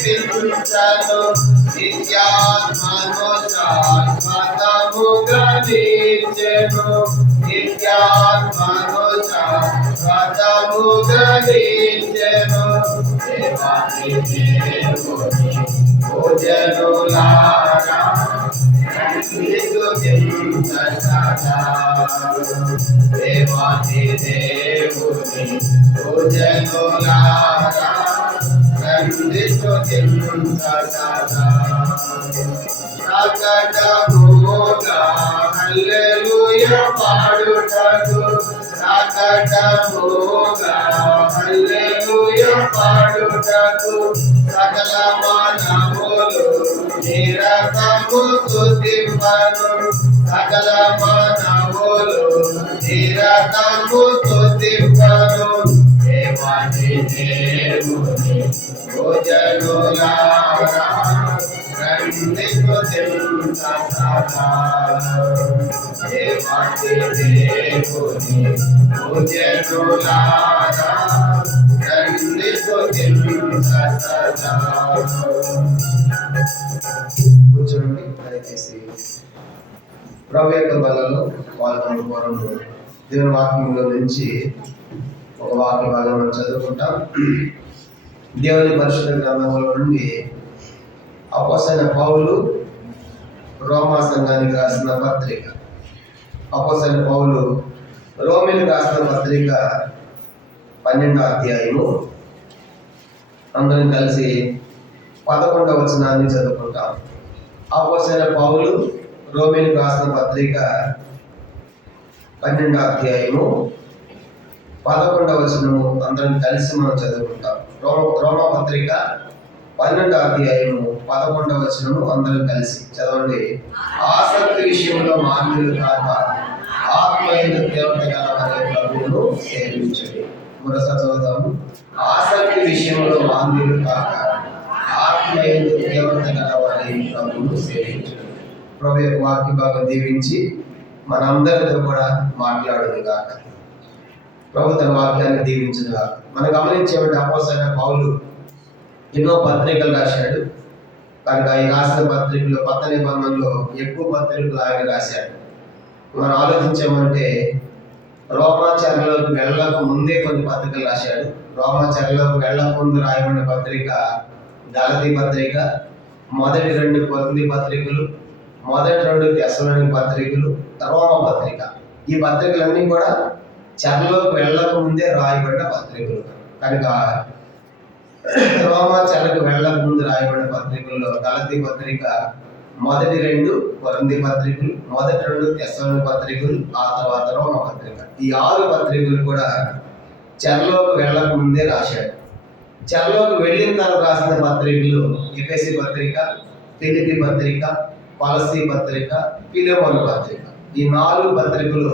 జీవించను నిత్యాత్మను శాశ్వతముగా నిలిచెను నిత్యాత్మను శాశ్వతముగా నిలిచెను దేవాని దేవుని భోజనులారా దేవాని దేవుని భోజనులారా ప్రకటముగా హల్లెలూయా పాడుటకు ప్రకటముగా హల్లెలూయా పాడుటకు సకల మానవులు నిరతము స్తుతింపను సకల మానవులు నిరతము స్తుతింపను దేవాని దేవుని భోజనులారా రండి స్తుతించుట దేవాని దేవుని భోజనులారా రండి స్తుతించుట కూర్చోండి దయచేసి ప్రభు యొక్క బలలో పాల్గొనే పూర్వము దేవుని వాక్యంలో నుంచి ఒక వాక్య భాగం మనం చదువుకుంటాం. దేవుని పరిశుద్ధ గ్రంథంలో నుండి అపోస్తలుడైన పౌలు రోమా సంఘానికి రాసిన పత్రిక. అపోస్తలుడైన పౌలు రోమీయులకు రాసిన పత్రిక 12వ అధ్యాయము అందరం కలిసి 11వ వచనాన్ని చదువుకుంటాం. అపోస్తలుడైన పౌలు రోమీయులకు రాసిన పత్రిక 12వ అధ్యాయము 11వ వచనము అందరం కలిసి మనం చదువుకుంటాం. రోమా పత్రిక 12వ అధ్యాయము 11వ వచనము అందరం కలిసి చదవండి. ఆసక్తి విషయంలో మాన్యులు కాక ఆత్మయందు తీవ్రత గలవనే ప్రభువును సేవించండి. మరోసారి చదువుతాము. ఆసక్తి విషయంలో మాన్యులు కాక ఆత్మయందు తీవ్రత గలవనే ప్రభువును సేవించండి. ప్రభు యొక్క వాక్య భాగం దీవించి మనందరితో కూడా మాట్లాడును గాక. ప్రభు తన వాక్యాన్ని దీవించును గాక. మనం గమనించేవాడు అపోస్తలుడైన పౌలు ఎన్నో పత్రికలు రాశాడు. కనుక ఈ రాసిన పత్రికలు కొత్త నిబంధనలో ఎక్కువ పత్రికలు ఆయన రాశాడు. మనం ఆలోచించామంటే రోమాచర్యలోకి వెళ్ళక ముందే కొన్ని పత్రికలు రాశాడు. రోమాచర్యలోకి వెళ్ళక ముందు రాయబడిన పత్రిక గలతీ పత్రిక, మొదటి 2 కొరింథీ పత్రికలు, మొదటి 2 తెస్సలోనిక పత్రికలు, రోమ పత్రిక. ఈ పత్రికలన్నీ కూడా చెరలోకి వెళ్ళక ముందే రాయబడిన పత్రికలు. కనుక రోమా చెరకు వెళ్ళక ముందు రాయబడిన పత్రికల్లో గలతీ పత్రిక, మొదటి 2 కొరింథీ పత్రికలు, మొదటి 2 తెస్సలోనిక పత్రికలు, ఆ తర్వాత రోమ పత్రిక. ఈ 6 పత్రికలు కూడా చెరలోకి వెళ్ళక ముందే రాశాడు. చెరలోకి వెళ్ళిన తర్వాత రాసిన పత్రికలు ఎఫెసీ పత్రిక, ఫిలిప్పీ పత్రిక, కొలస్సీ పత్రిక, ఫిలెమోను పత్రిక. ఈ 4 పత్రికలు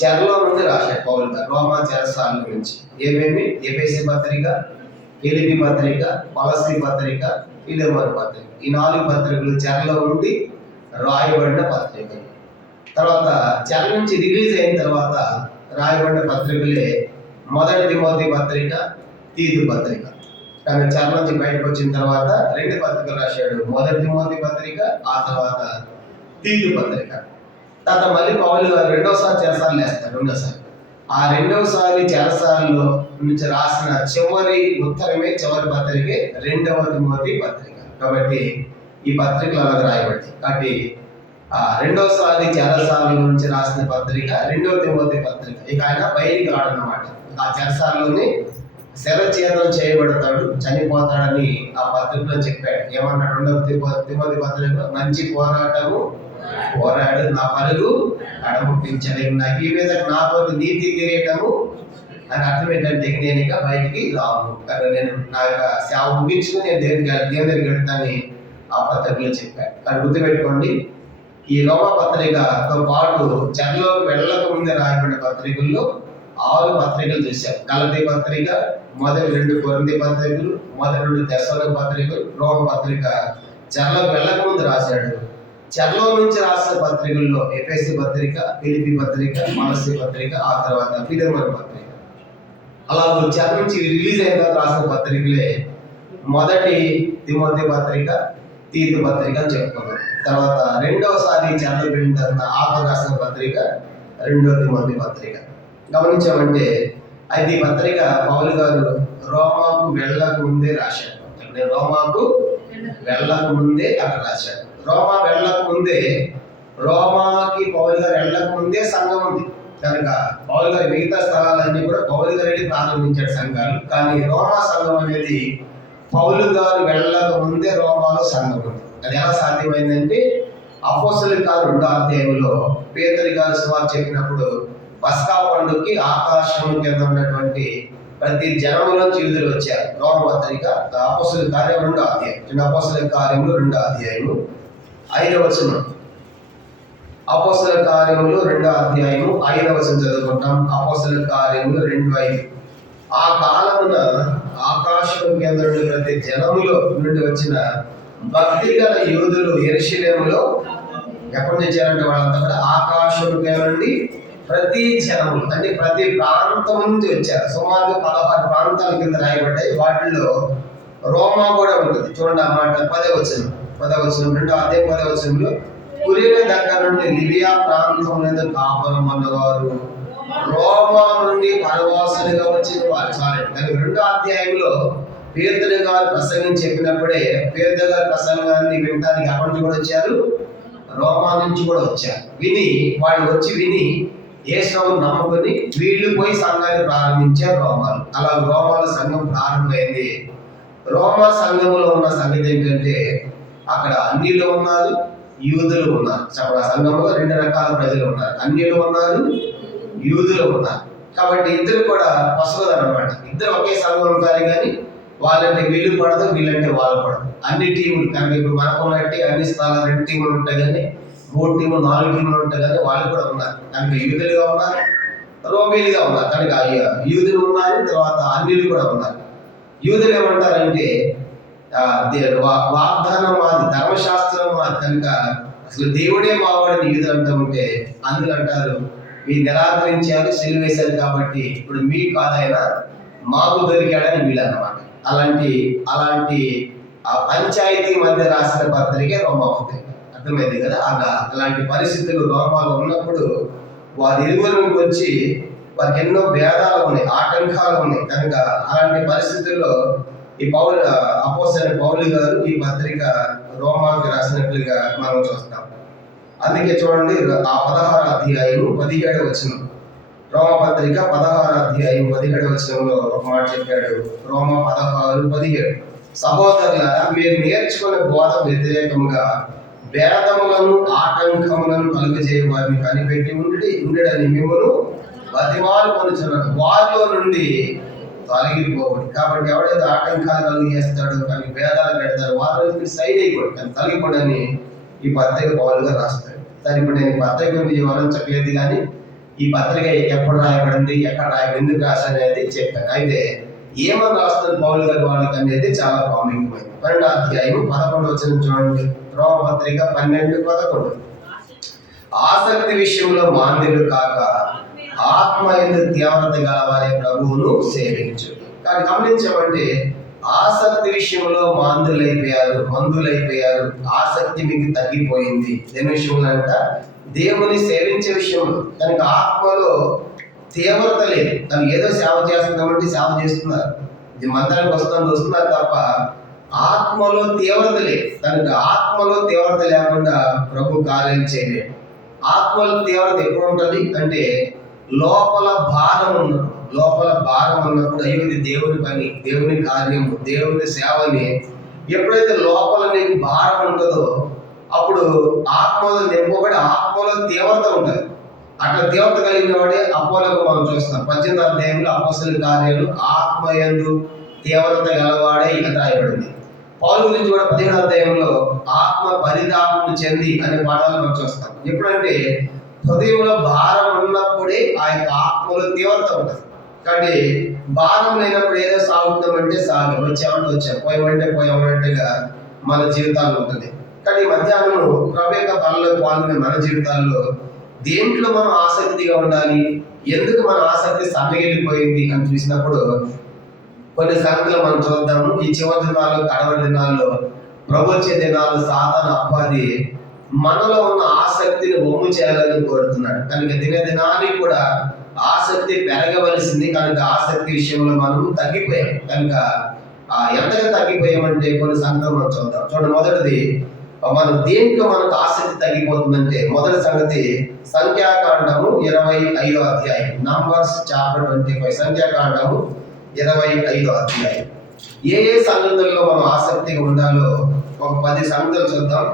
చెరలో నుండి రాశాడు పౌలు గారు. రోమా చెరసాల నుంచి ఏమేమి? ఎఫెసీ పత్రిక, ఫిలిప్పీ పత్రిక, కొలస్సీ పత్రిక, ఫిలెమోను పత్రిక. ఈ 4 పత్రికలు చెరలో ఉండి రాయబడిన పత్రికలు. తర్వాత చెర నుంచి రిలీజ్ అయిన తర్వాత రాయబడిన పత్రికలే మొదటి తిమోతి పత్రిక, తీతు పత్రిక. కానీ చెర నుంచి బయటకు వచ్చిన తర్వాత 2 పత్రికలు రాశాడు. మొదటి తిమోతి పత్రిక, ఆ తర్వాత తీతు పత్రిక. తర్వాత మళ్ళీ పౌలు గారు రెండోసారి చెరసాలు వేస్తారు. ఆ రెండవసారి చెరసాలలో నుంచి రాసిన చివరి ఉత్తరమే చివరి పత్రికే 2వ తిమోతి పత్రిక. కాబట్టి ఈ పత్రికలు అలాగే రాయబడ్డాయి. కాబట్టి రెండోసారి చెరసాల నుంచి రాసిన పత్రిక 2వ తిమోతి పత్రిక. ఇక ఆయన బయటికి రాడన్నమాట. ఆ చెరసాలలోనే శరఛేదం చేయబడతాడు, చనిపోతాడని ఆ పత్రికలో చెప్పాడు. ఏమన్నాడు? 2వ తిమోతి పత్రికలో మంచి పోరాటము పోరాడు, నా పరుగు అడముట్టించని, నాకు ఈ మీద నా పరుగు నీతి కిరీటము అని అర్థం ఏంటంటే నేను ఇక బయటికి రాను, కానీ నేను నా యొక్క సేవ ముగించుకుని నేను దేవుని దగ్గరికి వెళ్తానని ఆ పత్రికలో చెప్పాడు. కానీ గుర్తుపెట్టుకోండి, ఈ రోమా పత్రికతో పాటు చెరలోకి వెళ్ళక ముందే రాయబడిన పత్రికల్లో 6 పత్రికలు చూశారు. గలతీ పత్రిక, మొదటి 2 కొరింథీ పత్రికలు, మొదటి 2 తెస్సలోనిక పత్రికలు, రోమ పత్రిక చెరలోకి వెళ్ళక ముందు రాశాడు. చెరలో నుంచి రాసిన పత్రికల్లో ఎఫెసీ పత్రిక, ఫిలిప్పీ పత్రిక, కొలస్సీ పత్రిక, ఆ తర్వాత ఫిలెమోను పత్రిక. అలా చెర నుంచి రిలీజ్ అయిన తర్వాత రాసిన పత్రికలే మొదటి తిమోతి పత్రిక, తీతు పత్రిక అని చెప్పుకున్నాం. తర్వాత రెండవసారి చదవబడిన తర్వాత ఆపద రాసిన పత్రిక 2 తిమోతి పత్రిక. గమనించామంటే అయితే ఈ పత్రిక పౌలు గారు రోమాకు వెళ్ళక ముందే రాశాడు. రోమాకు వెళ్ళక ముందే అక్కడ రాశాడు. రోమా వెళ్ళక ముందే, రోమాకి పౌలు గారు వెళ్ళక ముందే సంఘం ఉంది కనుక పౌలు గారు మిగతా స్థలాలన్నీ కూడా పౌలు గారు వెళ్ళి ప్రారంభించాడు సంఘాలు. కానీ రోమా సంఘం అనేది పౌలు గారు వెళ్ళక ముందే రోమాలో సంఘం ఉంది. అది ఎలా సాధ్యమైందంటే అపోస్తలుల కార్యం 2వ అధ్యాయంలో పేతురు గారు సువార్త చెప్పినప్పుడు పస్కా పండుగకి ఆకాశం కింద ఉన్నటువంటి ప్రతి జనములోంచి యూదులు వచ్చారు. రోమ పత్రిక అపోస్తలుల కార్యం 2వ అధ్యాయం, అపోస్తలుల కార్యములు 2వ అధ్యాయము 5వ వచనం. అపోస్తలుల కార్యములు 2వ అధ్యాయము 5వ వచనం చదువుకుంటాం. అపోస్తలుల కార్యములు 2:5. ఆ కాలమున ఆకాశం కింద నుండి ప్రతి జనములో నుండి వచ్చిన భక్తి గల యూదులు యెరూషలేములో ఎక్కడి నుంచి వచ్చారంటే వాళ్ళంతా కూడా ఆకాశం కింద నుండి ప్రతి జనములు అంటే ప్రతి ప్రాంతం నుంచి వచ్చారు. సుమారుగా 16 ప్రాంతాల కింద రాయబడ్డాయి. వాటిల్లో రోమా కూడా ఉంటుంది. చూడండి అన్నమాట. 10వ వచనం 2వ అధ్యాయం 10వ వచనంలో కురేన దగ్గర నుండి లిబియా ప్రాంతం మీద కాపురం అన్నవారు రోమా నుండి పరవాసులుగా వచ్చిన వారు. చాలండి. కానీ 2వ అధ్యాయంలో పేతురు గారు ప్రసంగం చెప్పినప్పుడే పేతురు గారి ప్రసంగాన్ని వినడానికి అక్కడి నుంచి కూడా వచ్చారు, రోమా నుంచి కూడా వచ్చారు. వాళ్ళు వచ్చి విని యేసును నమ్ముకొని వీళ్ళు పోయి సంఘాన్ని ప్రారంభించారు రోమాలు. అలా రోమాల సంఘం ప్రారంభమైంది. రోమా సంఘంలో ఉన్న సంగతి ఏంటంటే అక్కడ అన్యులు ఉన్నారు, యూదులు ఉన్నారు. ఆ సంఘంలో 2 రకాల ప్రజలు ఉన్నారు. అన్యులు ఉన్నారు, యూదులు ఉన్నారు. కాబట్టి ఇద్దరు కూడా పశువులు అనమాట. ఇద్దరు ఒకే సంఘం ఉంటారు కానీ వాళ్ళంటే వీళ్ళు పడదు, వీళ్ళంటే వాళ్ళు పడదు. అన్ని టీములు కనుక ఇప్పుడు మనకు ఉన్నట్టు అన్ని స్థలాలు 2 టీములు ఉంటాయి కానీ 3 టీములు 4 టీములు ఉంటాయి కానీ వాళ్ళు కూడా ఉన్నారు. కనుక యూదులుగా ఉన్నారు, రోమీలుగా ఉన్నారు. కనుక యూదులు ఉన్నారు, తర్వాత అన్యులు కూడా ఉన్నారు. యూదులు ఏమంటారంటే వాగ్దానం మాది, ధర్మశాస్త్రం మాది, కనుక అసలు దేవుడే మావాడిని యూదులు అంటూ ఉంటే అందులో అంటారు మీ నిరాకరించారు, సిలువ వేశారు కాబట్టి ఇప్పుడు మీ కాదైనా మాకు దొరికాడని వీళ్ళు అన్నమాట. అలాంటి ఆ పంచాయతీ మధ్య రాసిన పత్రికే రోమా పత్రిక. అర్థమైంది కదా. అలాంటి పరిస్థితులు రోమాలో ఉన్నప్పుడు వారి ఇరువురికి వచ్చి వారికి ఎన్నో భేదాలు ఉన్నాయి, ఆటంకాలు ఉన్నాయి. కనుక అలాంటి పరిస్థితుల్లో ఈ అపోస్తలుడైన పౌలు గారు ఈ పత్రిక రోమాకి రాసినట్లుగా మనం చూస్తాం. అందుకే చూడండి ఆ 16వ అధ్యాయం 17వ వచనం, రోమా పత్రిక 16వ అధ్యాయం 17వ వచనంలో ఒక మాట చెప్పాడు. రోమా 16:17 సహోదరులారా మీరు నేర్చుకున్న బోధ వ్యతిరేకంగా భేదములను ఆటంకములను కలుగజేయ వారిని కనిపెట్టి ఉండడని మిమ్మల్ని బతిమాలు పొందుతున్నారు. వారిలో నుండి తొలగిపోవడు. కాబట్టి ఎవడైతే ఆటంకాలు కలిగేస్తాడో కానీ భేదాలు పెడతాడు వారిని సైడ్ అయిపోడు, కానీ తొలగిపోడని ఈ పత్రిక పౌలుగా రాస్తాడు. సరే ఇప్పుడు నేను పత్రిక గురించి వివరించట్లేదు కానీ ఈ పత్రిక ఎప్పుడు రాయబడింది, ఎక్కడ రాయబడింది, ఎందుకు రాశాను అనేది చెప్పాను. అయితే ఏమని రాస్తుంది పౌలు గారు వాళ్ళకి అనేది చాలా ప్రాముఖ్యమైనది. 12వ అధ్యాయం 11వ వచనం చూడండి. రోమా పత్రిక 12:11 ఆసక్తి విషయంలో మాంద్యులు కాక ఆత్మ యందు తీవ్రత గలవారే ప్రభువును సేవించు. కానీ గమనించమంటే ఆసక్తి విషయంలో మందులైపోయారు. ఆసక్తి మీకు తగ్గిపోయింది. దేని విషయంలో అంట దేవుని సేవించే విషయంలో. కనుక ఆత్మలో తీవ్రత లేదు. తను ఏదో సేవ చేస్తున్నామంటే సేవ చేస్తున్నారు, మందిరానికి వస్తున్నారు తప్ప ఆత్మలో తీవ్రత లేదు. కనుక ఆత్మలో తీవ్రత లేకుండా ప్రభు కార్యం చేయలేదు. ఆత్మలో తీవ్రత ఎప్పుడు ఉంటుంది అంటే లోపల భారం ఉన్నప్పుడు అయ్యో ఇది దేవుని పని, దేవుని కార్యము, దేవుని సేవని ఎప్పుడైతే లోపల నీకు భారం ఉంటుందో అప్పుడు ఆత్మలో నింపబడి ఆత్మలో తీవ్రత ఉంటుంది. అట్లా తీవ్రత కలిగిన వాడే అపోలకు మనం చూస్తాం. 18వ అధ్యాయంలో అపోస్తలుల కార్యాలు ఆత్మయందు తీవ్రత గలవాడే ఇక్కడ రాయబడింది. పౌలు గురించి కూడా 15వ అధ్యాయంలో ఆత్మ పరితాపం చెంది అనే పాఠాలు మనం చూస్తాం. ఎప్పుడంటే హృదయంలో భారం ఉన్నప్పుడే ఆ యొక్క ఆత్మలో తీవ్రత ఉంటుంది. కాబట్టి భారం లేనప్పుడు ఏదో సాగుతామంటే వచ్చాం పోయామంటేగా మన జీవితాలు ఉంటుంది. కానీ మధ్యాహ్నం ప్రభు యొక్క పనుల్లో పాల్గొనే మన జీవితాల్లో దేంట్లో మనం ఆసక్తిగా ఉండాలి, ఎందుకు మన ఆసక్తి సన్నగిలిపోయింది అని చూసినప్పుడు కొన్ని సంగతులు మనం చూద్దాము. ఈ చివరి దినాలు, కడవరి దినాల్లో, ప్రభు వచ్చే దినాలు సాతాను అపవాది మనలో ఉన్న ఆసక్తిని ఒమ్ము చేయాలని కోరుతున్నాడు. కనుక దినానికి కూడా ఆసక్తి పెరగవలసింది. కనుక ఆసక్తి విషయంలో మనం తగ్గిపోయాం. కనుక ఎంతగా తగ్గిపోయామంటే కొన్ని సంగతులు మనం చూద్దాం. చూడండి, మొదటిది, మనం దేంట్లో మనకు ఆసక్తి తగ్గిపోతుందంటే మొదటి సంగతి సంఖ్యాకాండము 25వ అధ్యాయం, నంబర్స్ చాప్టర్ 25. సంఖ్యాకాండము 25వ అధ్యాయం. ఏ సంగతుల్లో మనం ఆసక్తిగా ఉండాలో ఒక 10 సంగతులు చూద్దాం.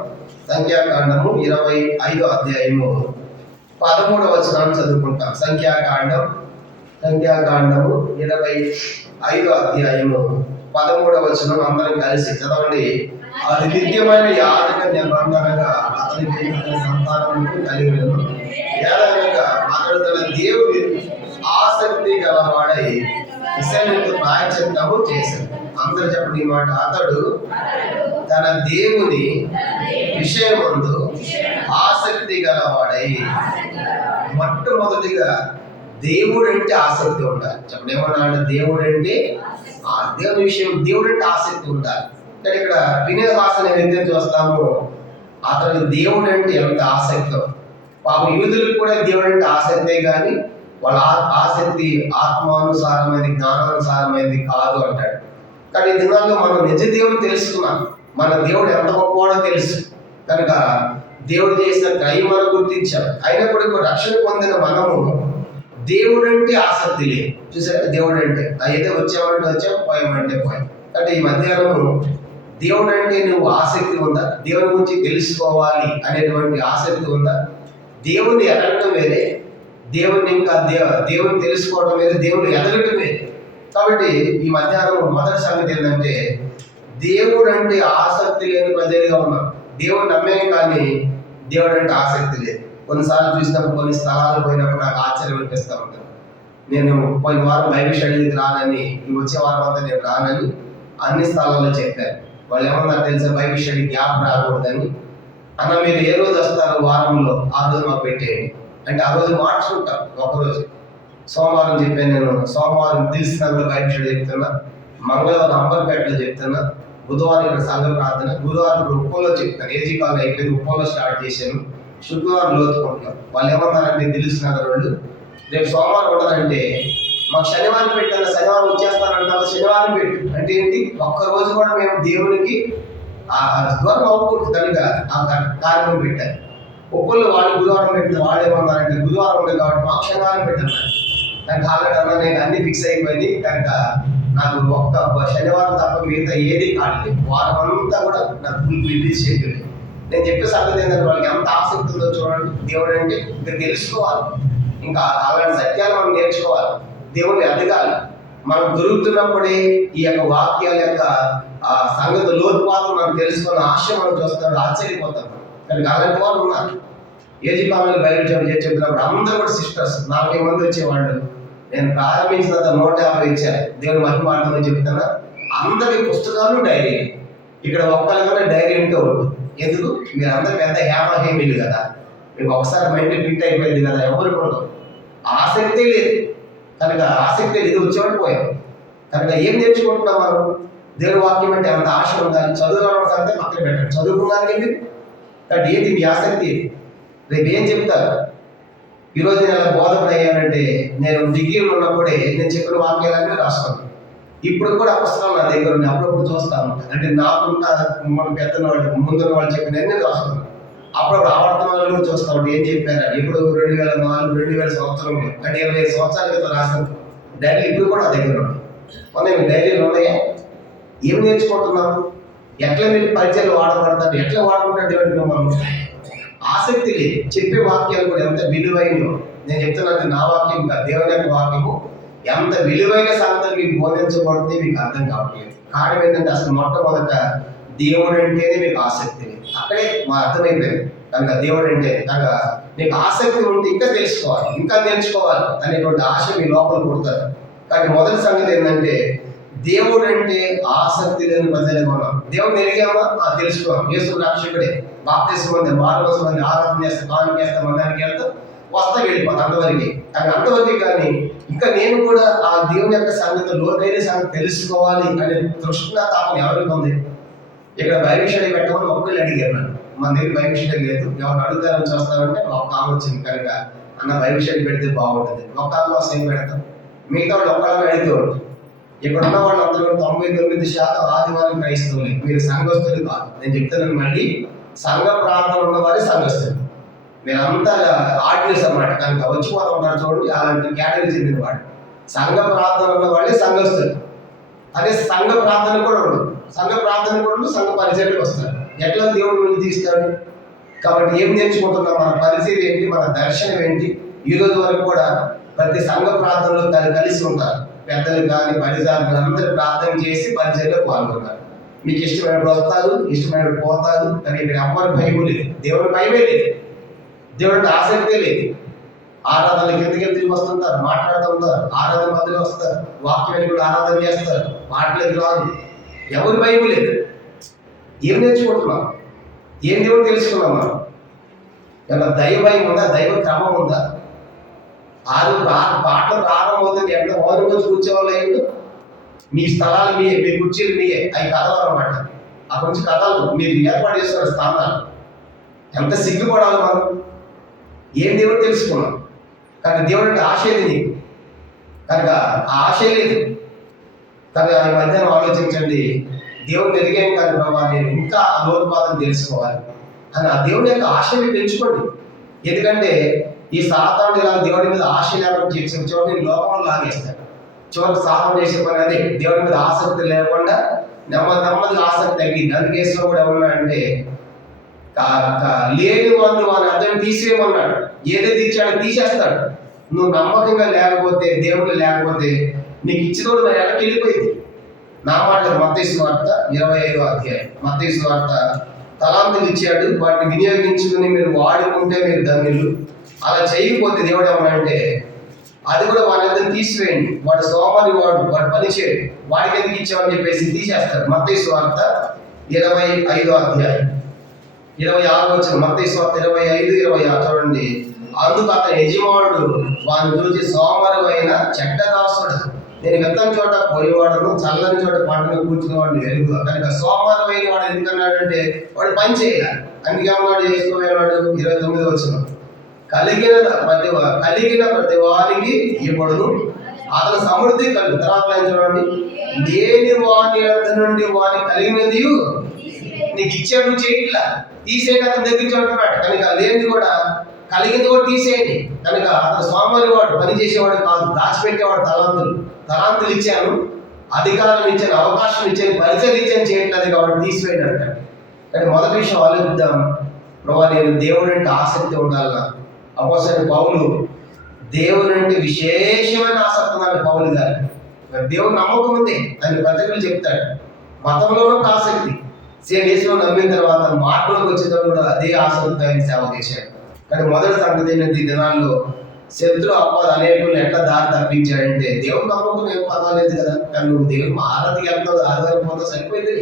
సంఖ్యాకాండము 25వ అధ్యాయము 13వ వచనాన్ని చదువుకుంటాం. సంఖ్యాకాండము 25వ అధ్యాయము 13వ వచనం అందరం కలిసి చదవండి. అది నిత్యమైన యాజక నిబంధనగా అతనికి సంతానమును కలిగినను, ఏదనగా అతడు తన దేవుని ఆసక్తి గలవాడై ఇశ్రాయేలుకు ప్రాయశ్చిత్తము చేశాడు. అందరూ చెప్పండి ఈ మాట. అతడు తన దేవుని విషయమందు ఆసక్తి గలవాడై. మొట్టమొదటిగా దేవుడు అంటే ఆసక్తి ఉండాలి. చెప్పండి, ఏమన్నా అంటే దేవుడు అంటే దేవుని విషయం, దేవుడు అంటే ఆసక్తి ఉండాలి. కానీ ఇక్కడ ఫినెహాస్ అనే వ్యక్తిని చూస్తాము. అతడు దేవుడు అంటే ఎంత ఆసక్తో. పాపం యూదులకు కూడా దేవుడు అంటే ఆసక్తే, కానీ వాళ్ళ ఆసక్తి ఆత్మానుసారమైనది, జ్ఞానానుసారమైనది కాదు అంటాడు. కానీ ఈ దినాల్లో మనం నిజ దేవుడు తెలుసుకున్నాం. మన దేవుడు ఎంత గొప్పవాడో తెలుసు. కనుక దేవుడు చేసిన క్రయం మనం గుర్తించాం. అయినప్పటికీ రక్షణ పొందిన మనము దేవుడు అంటే ఆసక్తి లేదు. చూసారా, దేవుడు అంటే అయితే వచ్చామంటే వచ్చాం, పోయామంటే పోయాం. అంటే ఈ మధ్యాహ్నము దేవుడు అంటే నువ్వు ఆసక్తి ఉందా? దేవుని గురించి తెలుసుకోవాలి అనేటువంటి ఆసక్తి ఉందా? దేవుని ఎదగటం వేరే, దేవుని ఇంకా దేవుని తెలుసుకోవడం వేరే, దేవుని ఎదగటం వేరే. కాబట్టి ఈ మధ్యాహ్నం మొదటి సంగతి ఏంటంటే దేవుడు అంటే ఆసక్తి లేని ప్రజలుగా ఉన్నాం. దేవుడు నమ్మేం, కానీ దేవుడు అంటే ఆసక్తి లేదు. కొన్నిసార్లు చూసినప్పుడు, కొన్ని స్థలాలు పోయినప్పుడు నాకు ఆశ్చర్యం అనిపిస్తూ ఉంటాను. నేను పోయిన వారం బైబిల్ స్టడీకి రానని, వచ్చే వారం అంతా నేను రానని అన్ని స్థలాల్లో చెప్పాను. వాళ్ళు ఏమన్నారు తెలుసా? బైబిల్ స్టడీ గ్యాప్ రాకూడదని. అన్న, మీరు ఏ రోజు వస్తారు వారంలో, ఆ రోజు మాకు పెట్టేయండి అంటే ఆ రోజు మార్చుకుంటాం. ఒకరోజు సోమవారం చెప్పాను నేను. సోమవారం దిల్సునగర్లో బైబిల్ స్టడీ చెప్తున్నా, మంగళవారం అంబర్పేటలో చెప్తున్నా, బుధవారం ఇక్కడ సంఘ ప్రార్థన, గురువారం ఇప్పుడు ఉప్పల్లో చెప్తాను. ఏజీ కాల్ అయిపోయింది, ఉప్పల్లో స్టార్ట్ చేశాను. శుక్రవారం లోతుకుంటున్నాం. వాళ్ళు ఏమన్నారంటే దిల్సునగర్ వాళ్ళు, రేపు సోమవారం ఉండదంటే మాకు శనివారం పెట్టాను, శనివారం వచ్చేస్తానంటారు. శనివారం పెట్టు అంటే ఏంటి? ఒక్కరోజు కూడా మేము దేవునికి దూరం అవ్వకూడదు కనుక ఆ కార్యక్రమం పెట్టారు. ఒక్కళ్ళు వాళ్ళు గురువారం పెట్టిన వాళ్ళు ఏమన్నారంటే గురువారం ఉంది కాబట్టి మాకు శనివారం పెట్టాను. నాకు ఆల్రెడీ అన్నా నేను అన్ని ఫిక్స్ అయిపోయింది కనుక నాకు ఒక్క శనివారం తప్ప మిగతా ఏది కాలేదు. వారం అంతా కూడా నాకు ఫుల్ రిలీజ్ చేయలేదు. నేను చెప్పే సంగతి ఏంటంటే వాళ్ళకి ఎంత ఆసక్తి ఉందో చూడండి. దేవుడు అంటే ఇంకా తెలుసుకోవాలి, ఇంకా అలాంటి సత్యాలు మనం నేర్చుకోవాలి, దేవుణ్ణి ఎదగాలి. మనం దొరుకుతున్నప్పుడే ఈ యొక్క వాక్యాల యొక్క సంగతి లోతుపాతం మనం తెలుసుకున్న ఆశ మనం చూస్తాం, ఆశ్చర్యపోతాం. కనుక అలాంటి వాళ్ళు ఉన్నారు. ఏజీ కాలంలో బయట చెప్తున్నప్పుడు అందరూ కూడా సిస్టర్స్ 40 మంది వచ్చేవాళ్ళు. నేను ప్రారంభించిన 150 ఇచ్చారు. దేవుని మహిమార్థమని చెప్తున్నా. అందరి పుస్తకాలు డైరీ. ఇక్కడ ఒక్కరిగానే డైరీ ఉంటే ఉంటుంది. ఎందుకు? మీరు అందరూ పెద్ద హేమహేమీలు కదా, మీకు ఒకసారి మైండ్ ఫిట్ అయిపోయింది కదా, ఎవరికి ఉండదు, ఆసక్తి లేదు. కనుక ఆసక్తి లేదు, వచ్చేవాడు పోయాం. కనుక ఏం నేర్చుకుంటున్నాం మనం? దేవుని వాక్యం అంటే అంత ఆశ ఉండాలి. చదువుకోవడం సంగతి పక్కన పెట్టండి, చదువుకున్నాను ఏంటి కాబట్టి ఏంటి మీ ఆసక్తి? రేపు ఏం చెప్తారు? ఈరోజు నేను అలా బోధకుడు అయ్యానంటే నేను డిగ్రీలో ఉన్నప్పుడే నేను చెప్పిన వాక్యాలన్నీ రాసుకున్నాను. ఇప్పుడు కూడా పుస్తకాలు నా దగ్గర ఉన్నాయి, అప్పుడప్పుడు చూస్తాను. అంటే నాకున్న మన పెద్దల వాళ్ళు ముందున్న వాళ్ళు చెప్పినవన్నీ రాసుకున్నాను. అప్పుడప్పుడు ఆవర్తన వాళ్ళు కూడా చూస్తా ఉంటాను ఏం చెప్పారు. ఇప్పుడు 2004 2000 సంవత్సరంలో అంటే 25 సంవత్సరాల క్రితం రాసిన డైరీ ఇప్పుడు కూడా నా దగ్గర ఉన్నాయి. మొన్న డైరీలు ఉన్నాయా? ఏం నేర్చుకుంటున్నాము? ఎట్లా మీరు పరిచయాలు వాడబడతారు, ఎట్లా వాడుకుంటారు దేవుడికి? మనం ఆసక్తి లేదు. చెప్పే వాక్యాలు కూడా ఎంత విలువైనో. నేను చెప్తున్నాను, నా వాక్యం కాదు, దేవుని యొక్క వాక్యము ఎంత విలువైన సంగతులు మీకు బోధించబడితే మీకు అర్థం కావట్లేదు. కారణం ఏంటంటే అసలు మొట్టమొదట దేవుడు అంటేనే మీకు ఆసక్తి లేదు. అక్కడే మా అర్థమైపోయింది. కనుక దేవుడు అంటే కనుక మీకు ఆసక్తి ఉంటే ఇంకా తెలుసుకోవాలి, ఇంకా నేర్చుకోవాలి అనేటువంటి ఆశ మీ లోపల పుడతారు. కానీ మొదటి సంగతి ఏంటంటే దేవుడు అంటే ఆసక్తి లేని ప్రజలుగా ఉన్నాం. దేవుడిని ఎరిగామా? తెలుసుకోవాలి. యేసు రక్షకుడే. బాప్తిస్మం పొంది 6 మంది ఆరాధన చేస్తాం, కానుక చేస్తాం, మందిరానికి వెళ్తాం, వస్తా వెళ్ళిపోతా అంతవరకు. కానీ అంతవరకు కానీ ఇంకా నేను కూడా ఆ దేవుని యొక్క సంగతి, లోతైన సంగతి తెలుసుకోవాలి అనే తృష్ణ తాపం ఎవరికి ఉంది? ఇక్కడ బైబిల్ స్టడీ పెట్టమని ఒక్కళ్ళు అడిగారు నన్ను. మన దగ్గర బైబిల్ స్టడీ లేదు, ఎవరు అడుగుతారని చూస్తారంటే ఒక ఆమె వచ్చింది కనుక అన్న బైబిల్ స్టడీ పెడితే బాగుంటుంది. ఒక్క ఆమె కోసం ఏం పెడతాం? మిగతా వాళ్ళు ఒక్కళ్ళని అడిగితే ఉంటుంది. ఇక్కడ ఉన్న వాళ్ళందరూ 99% ఆదివారం క్రైస్తవులే. మీరు సంఘస్థులు కాదు. నేను చెప్తాను మళ్ళీ, సంఘ ప్రాంతంలో ఉన్నవారే సంఘస్థులు. మీరంతా ఆర్డినెస్ అన్నమాట. కనుక వచ్చిపోతూ ఉంటారు చూడండి, అలాంటి కేటగిరీ చెందిన వాడు. సంఘ ప్రాంతంలో ఉన్న వాళ్ళే సంఘస్థులు. అదే సంఘ ప్రార్థన కూడా ఉండదు. సంఘ ప్రార్థన కూడా ఉండదు, సంఘ పరిచర్యకు వస్తారు. ఎట్లా దేవుడు వెళ్ళి తీస్తాడు? కాబట్టి ఏం నేర్చుకుంటున్నాం? మన పరిచయం ఏంటి, మన దర్శనం ఏంటి? ఈ రోజు వరకు కూడా ప్రతి సంఘ ప్రార్థనలో కలిసి ఉంటారు. పెద్దలు కానీ పరిచారులు అందరూ ప్రార్థన చేసి పరిచర్యలో పాల్గొన్నారు. మీకు ఇష్టమైనప్పుడు వస్తారు, ఇష్టమైనప్పుడు పోతారు. కానీ ఇక్కడ ఎవ్వరు భయం లేదు, దేవుడి భయమే లేదు, దేవుడి ఆసక్తే లేదు. ఆరాధనలు కిందకి తిరిగి వస్తుంటారు, మాట్లాడుతుంటారు, ఆరాధన మధ్యలో వస్తారు, వాక్యాన్ని కూడా ఆరాధన చేస్తారు, మాటలేదు రాదు, ఎవరి భయం లేదు. ఏం నేర్చుకుంటున్నాం? ఏం దేవుడు తెలుసుకున్నాం మనం? ఏమన్నా దైవ భయం ఉందా? దైవ క్రమం ఉందా? పాటలు ప్రారంభమవుతుంది, ఎంత మౌనంగా కూర్చోవాలి అయ్యిండు. మీ స్థలాలు మీయే, మీ కుర్చీలు మీయే, అవి కథలు అనమాట. అక్కడి నుంచి కథలు మీరు ఏర్పాటు చేస్తున్నారు స్థానాలు. ఎంత సిగ్గుపడాలి మనం? ఏం దేవుడు తెలుసుకున్నాం? కానీ దేవుడు అంటే ఆశ లేదు నీకు, కనుక ఆ ఆశ లేదు. కానీ ఆ మధ్యాహ్నం ఆలోచించండి, దేవుడిని ఎదిగాం కానీ ప్రభావ నేను ఇంకా ఆ లోతుపాతం తెలుసుకోవాలి అని ఆ దేవుడి యొక్క ఆశని పెంచుకోండి. ఎందుకంటే ఈ సాతాను ఇలా దేవుడి మీద ఆశ లేకుండా చేసిన చివరికి లోకంలో లాగేస్తాడు. చివరికి సాతాను చేసే పని అదే, దేవుడి మీద ఆసక్తి లేకుండా నెమ్మదిగా ఆసక్తి తగ్గింది. అందుకేసులో కూడా ఏమన్నాడంటే లేని వాళ్ళు వారి అతను తీసేయమన్నాడు. ఏదైతే ఇచ్చాడో తీసేస్తాడు. నువ్వు నమ్మకంగా లేకపోతే, దేవుడు లేకపోతే నీకు ఇచ్చినోడు మరి ఎక్కడికి వెళ్ళిపోయింది. నా మాట మత్తయి సువార్త 25వ అధ్యాయం. మత్తయి సువార్త తలాంతులు ఇచ్చాడు, వాటిని వినియోగించుకుని మీరు వాడుకుంటే మీరు ధన్యులు. అలా చేయకపోతే దేవుడు ఏమన్నాడంటే అది కూడా వాళ్ళందరూ తీసివేయండి, వాడు సోమరి, వాడు పని చేయడు, వాడికి ఎందుకు ఇచ్చామని చెప్పేసి తీసేస్తాడు. మత్తయి సువార్త 25వ అధ్యాయం 26 వచ్చిన మత్తయి సువార్త 25-26 చూడండి. అందుకు అతని యజమానుడు వాడిని చూసి సోమరు అయిన చెడ్డ దాసుడు, నేను వెత్తని చోట పోయేవాడును, చల్లని చోట పంటను కూర్చునేవాడిని ఎరుగు. కనుక సోమరు అయిన వాడు ఎందుకన్నాడంటే వాడు పని చేయాలి. అందుకే వాడు చేసుకోవాడు. 29 వచ్చిన కలిగిన ప్రతి వానికి ఇవ్వడును, అతను సమృద్ధి కలుగు. తర్వాత చూడండి, లేని వాని నుండి వాని కలిగినది నీకు ఇచ్చాడు, చేయట్లా, తీసేయండి అతని దగ్గర అంటున్నాడు. కనుక లేనిది కూడా కలిగింది కూడా తీసేయండి. కనుక అతను సోమరి వాడు, పని చేసేవాడు కాదు, దాచిపెట్టేవాడు. తలాంతులు ఇచ్చాను, అధికారం ఇచ్చాను, అవకాశం ఇచ్చాను, పరిచయం ఇచ్చాను, చేయట్లేదు కాబట్టి తీసివేయండి అంటాడు. కానీ మొదటి విషయం ఆలోచిద్దాం, ప్రభావ నేను దేవుడు అంటే ఆసక్తి ఉండాలి. అపోస్తలుడైన పౌలు దేవుని అంటే విశేషమైన ఆసక్తి ఉన్నాడు పౌలు గారు. దేవుడు నమ్మకం ఉంది అని పత్రికలు చెప్తాడు. మతంలోనూ ఆసక్తి, యేసులో నమ్మిన తర్వాత మార్పులకు వచ్చేటప్పుడు కూడా అదే ఆసక్తితో ఆయన సేవ చేశాడు. కానీ మొదటి సంగతి ఏంటంటే, ఈ దినాల్లో శత్రు అపవాది అనేకులు ఎట్లా దారి తప్పించాడంటే, దేవుడు నమ్మకం ఏం పర్వాలేదు కదా, కానీ నువ్వు దేవుడు ఆరాధనకి వెళ్తావు, ఆధారపోతా సరిపోయింది.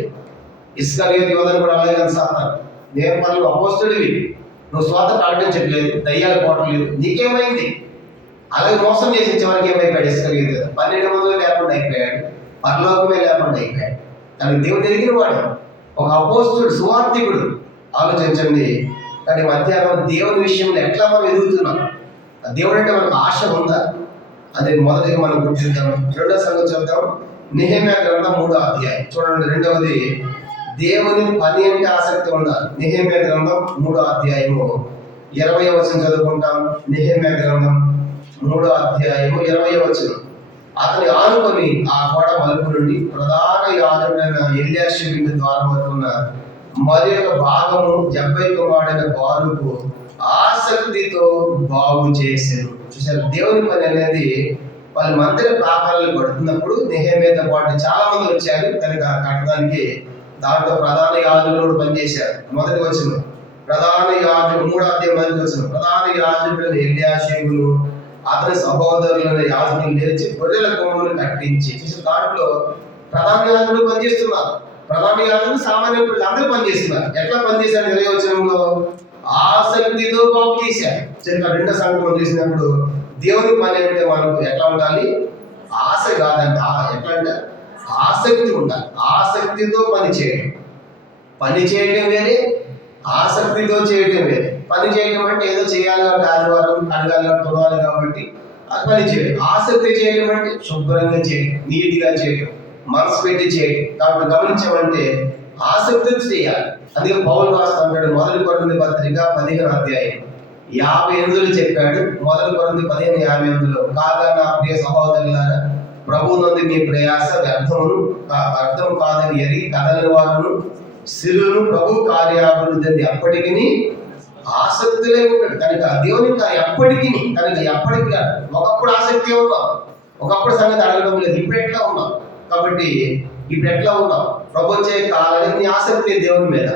ఇస్కరియోతు యోధను కూడా అలాగే సాతాను, నేను పనులు అపోస్తలుడివి, నువ్వు స్వాత ప్రకటించట్లేదు, దయ్యాలు పోవటం లేదు, నీకేమైంది? అలాగే మోసం చేసి చివరికి ఏమైపోయాడు ఇస్కరియోతు? 12 మందులు లేకుండా అయిపోయాడు, పరలోకమే లేకుండా అయిపోయాడు. కానీ దేవుడు ఎరిగిన వాడు, ఒక అపోస్తలుడు, సువార్థికుడు. ఆలోచించండి. కానీ మధ్యాహ్నం దేవుని విషయంలో ఎట్లా మనం ఎదుగుతున్నాం? దేవుడు అంటే మనకు ఆశ ఉందా? అది మొదటిగా మనం గుర్తిద్దాం. రెండో సంగతి చూద్దాం, నెహెమ్యా గ్రంథం 3వ అధ్యాయం చూడండి. రెండవది, దేవుని పని అంటే ఆసక్తి ఉండాలి. నెహెమ్యా గ్రంథం 3వ అధ్యాయము 20వ వచనం చదువుకుంటాం. నెహెమ్యా గ్రంథం 3వ అధ్యాయము 20వ వచనం. అతని ఆనుకొని ఆ గోడ మలుపు నుండి ప్రధాన యాజకుడైన ఎల్యాషీబు ద్వారం వరకు ఉన్న మరి యొక్క భాగము 70 కుమారుడైన బారూకు ఆసక్తితో బాగు చేశారు. చూసారు, దేవుని పని అనేది వాళ్ళ మందిర ప్రాకారాలు కడుతున్నప్పుడు నెహెమ్యాతో పాటు చాలా మంది వచ్చారు కనుక కట్టడానికి. దాంట్లో ప్రధాన యాజకుడు పనిచేశారు. మొదటి వచనం ప్రధాన యాజకుడు, 3వ అధ్యాయం మొదటి వచనం, ప్రధాన యాజకుడైన ఎల్యాషీబును అతని సహోదరులైన యాజకులు లేచి గొర్రెల కొమ్ములు కట్టించి. దాంట్లో ప్రధాన యాజకుడు పనిచేస్తున్నారు. ప్రధాన యాజకుడు సామాన్య అందరూ పనిచేస్తున్నారు. ఎట్లా పనిచేశారు? 20వ వచనంలో ఆసక్తితో బాగు చేశారు. సరిగ్గా రెండో సంగతి చూసినప్పుడు దేవుని పని అంటే మనకు ఎట్లా ఉండాలి? ఆశ కాదండి, ఎట్లా అంటే ఆసక్తి ఉండాలి. ఆసక్తితో పని చేయడం. పని చేయడం వేరే, ఆసక్తితో చేయడం వేరే. పని చేయడం అంటే ఏదో చేయాలి కాబట్టి ఆదివారం అడగాలి తొలవాలి కాబట్టి అది పని చేయడం. ఆసక్తి చేయడం అంటే శుభ్రంగా చేయడం, నీట్గా చేయడం, మనసు పెట్టి చేయడం. కాబట్టి గమనించామంటే ఆసక్తితో చేయాలి. అందుకే పౌలు రాస్తాడు మొదటి కొరింథీ పత్రిక 15వ అధ్యాయం 58 చెప్పాడు. మొదటి కొరింథీ 15:58 కాగా నా ప్రియ సహోదరులారా, ప్రభువునందు మీ ప్రయాస వ్యర్థం కాదని ఎరిగి కదలని వారును శిరులను ప్రభు కార్యాభివృద్ధి అప్పటికి ఆసక్తిలో ఉంటాడు. కనుక దేవుని ఎప్పటికీ ఒకప్పుడు ఆసక్తి ఉన్నాం, ఒకప్పుడు సంగతి అడగడం లేదు. ఇప్పుడు ఎట్లా ఉన్నాం? కాబట్టి ఇప్పుడు ఎట్లా ఉన్నాం? ప్రభు వచ్చే కాలానికి నీ ఆసక్తి దేవుని మీద,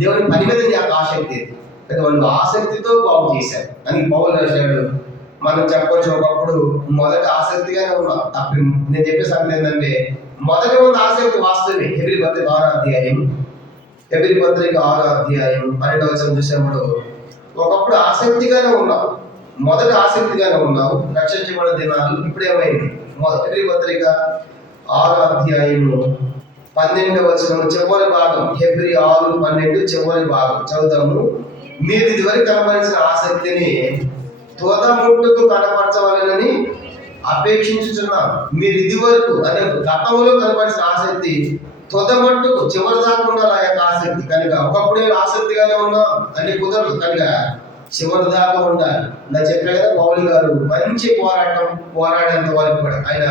దేవుని పని మీద నీ ఆసక్తి. వాళ్ళు ఆసక్తితో బాగు చేశారు అని పౌలు రాశాడు. మనం చెప్పొచ్చు ఒకప్పుడు మొదట ఆసక్తిగానే ఉన్నాం. అప్పుడు నేను చెప్పే సంగతి ఏంటంటే మొదట ఉన్న ఆసక్తి వాస్తవమే. హెబ్రీ పత్రిక 6వ అధ్యాయం 12వ వచనం చూసినప్పుడు ఒకప్పుడు ఆసక్తిగానే ఉన్నావు, మొదట ఆసక్తిగానే ఉన్నావు రక్షించబడిన దినాలు. ఇప్పుడు ఏమైంది? హెబ్రీ పత్రిక 6వ అధ్యాయం 12వ వచనం చివరి భాగం, హెబ్రీ 6:12 చివరి భాగం చదువుతాము. మీరు ఇదివరకు కనపరిచిన ఆసక్తిని తుదముట్టుకు కనపరచవాలని అపేక్షించుచున్నాను. మీరు ఇదివరకు అంటే గతంలో కనపరిచిన ఆసక్తి తుదమట్టుకు చివరి దాకా ఉండాలి ఆ యొక్క ఆసక్తి. కనుక ఒకప్పుడే ఆసక్తిగానే ఉన్నాం అంటే కుదరదు. కనుక చివరి దాకా ఉండాలి. నా చెప్పే కదా పౌలు గారు మంచి పోరాడేంత వరకు కూడా ఆయన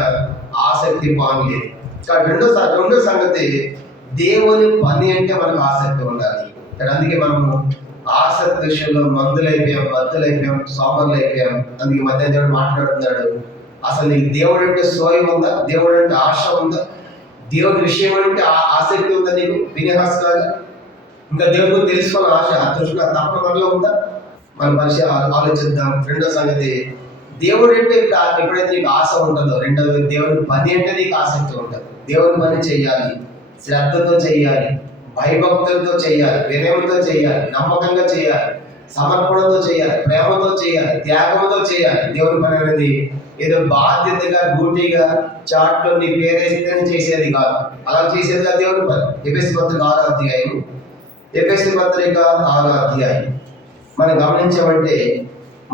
ఆసక్తి పాల్గొలేదు. రెండో సంగతి దేవుని పని అంటే మనకు ఆసక్తి ఉండాలి. అందుకే మనము ఆసక్తి విషయంలో మద్దులైపోయాం, సోమరులు అయిపోయాం. అందుకే మధ్యాహ్నం మాట్లాడుతున్నాడు, అసలు నీకు దేవుడు అంటే సోయం ఉందా? దేవుడు అంటే ఆశ ఉందా? దేవుడి విషయం అంటే ఆసక్తి ఉందా నీకు? వినిహాస్ కాదు ఇంకా దేవుడు తెలుసుకున్న ఆశ తృష్ణ తప్ప మనలో ఉందా? మనం పరిచయం ఆలోచిద్దాం. రెండో సంగతి దేవుడు అంటే ఎప్పుడైతే నీకు ఆశ ఉంటుందో, రెండోది దేవుని పని అంటే నీకు ఆసక్తి ఉంటుంది. దేవుని పని చెయ్యాలి, శ్రద్ధతో చెయ్యాలి, భయభక్తులతో చేయాలి, వినయంతో చేయాలి, నమ్మకంగా చేయాలి, సమర్పణతో చేయాలి, ప్రేమతో చేయాలి, త్యాగంతో చేయాలి. దేవుని పని అనేది ఏదో బాధ్యతగా డ్యూటీగా చాట్లో నీ పేరేస్తేనే చేసేది కాదు, అలా చేసేది కాదు దేవుని పని. ఎఫెసీ పత్రిక 6వ అధ్యాయం మనం గమనించామంటే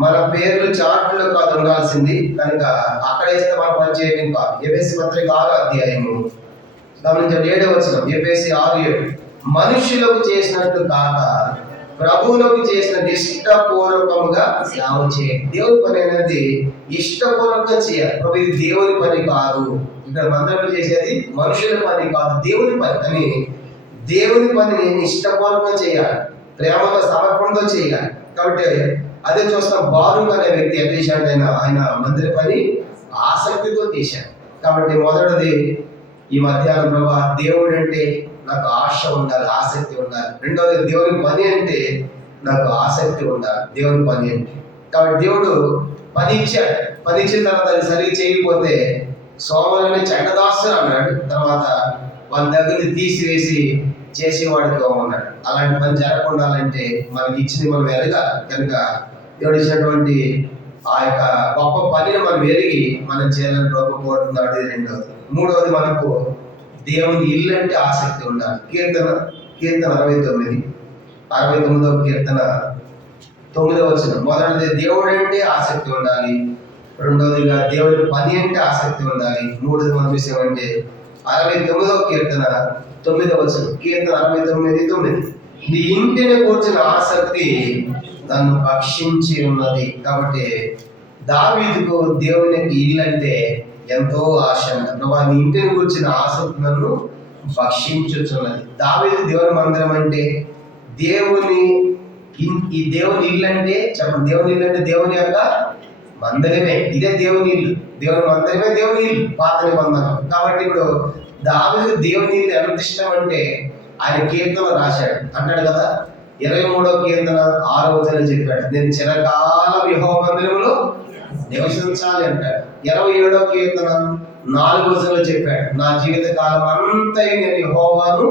మన పేర్లు చాట్లో కాదు ఉండాల్సింది. కనుక అక్కడ వేస్తే మన పని చేయడం కాదు. ఎఫెసీ పత్రిక 6వ అధ్యాయము గమనించండి 7వ వచనం. ఎఫెసీ 6:7 మనుషులకు చేసినట్టు కాక ప్రభువులకు చేసినట్టు ఇష్టపూర్వకముగా సేవ చేయండి. దేవుని పని అనేది ఇష్టపూర్వకంగా చేయాలి. ప్రభు ఇది దేవుని పని కాదు, ఇక్కడ మందిరంలో చేసేది మనుషుల పని కాదు, దేవుని పని. అని దేవుని పనిని ఇష్టపూర్వకంగా చేయాలి, ప్రేమతో సమర్పణతో చేయాలి. కాబట్టి అదే చూస్తాం బారూక్ అనే వ్యక్తి ఎట్లా చేశాడు? ఆయన మందిర పని ఆసక్తితో చేశాడు. కాబట్టి మొదటిది ఈ మధ్యాహ్నం ప్రభా దేవుడు అంటే నాకు ఆశ ఉండాలి, ఆసక్తి ఉండాలి. రెండవది దేవుని పని అంటే నాకు ఆసక్తి ఉండాలి, దేవుని పని అంటే. కాబట్టి దేవుడు పని ఇచ్చాడు. పని ఇచ్చిన తర్వాత అది సరిగ్గా చేయకపోతే సోమరుని చెడ్డదాసుడు అన్నాడు. తర్వాత వాళ్ళ దగ్గర తీసివేసి చేసేవాడికి ఉన్నాడు. అలాంటి పని జరగకుండా అంటే మనకి ఇచ్చింది మనం ఎరగాలి. కనుక దేవుడు ఇచ్చినటువంటి ఆ యొక్క గొప్ప పనిని మనం ఎరిగి మనం చేయాలని ప్రభు కోరుతున్నాడు. రెండవది. మూడవది మనకు దేవుని ఇల్లు అంటే ఆసక్తి ఉండాలి. కీర్తన 69వ కీర్తన 9వ వచనం. మొదటిది దేవుడు అంటే ఆసక్తి ఉండాలి, రెండవదిగా దేవుడి పని అంటే ఆసక్తి ఉండాలి, మూడోది మనం చూసామంటే 69వ కీర్తన 9వ వచనం. కీర్తన 69:9 నీ ఇంటిని కూర్చిన ఆసక్తి నన్ను భక్షించి ఉన్నది. కాబట్టి దావీదుకు దేవునికి ఇల్లు అంటే ఎంతో ఆశ. నీ ఇంటిని కూర్చిన ఆసక్తి నన్ను భక్షించుచున్నది. దావీదు దేవుని మందిరం అంటే దేవుని ఇల్లు అంటే చెప్పండి. దేవుని ఇల్లు అంటే దేవుని యొక్క మందిరమే. ఇదే దేవుని ఇల్లు, దేవుని మందిరమే దేవుని ఇల్లు, పాత నిబంధన. కాబట్టి ఇప్పుడు దావీదు దేవుని ఇల్లు ఎంత ఇష్టం అంటే ఆయన కీర్తన రాశాడు. అంటాడు కదా 23వ కీర్తన 6వ వచనం చెప్పాడు, నేను చిరకాలం యెహోవా మందిరంలో నివసించాలి అంటాడు. 27వ కీర్తన 4వ వచనంలో చెప్పాడు, నా జీవిత కాలం అంతా నేను యెహోవాను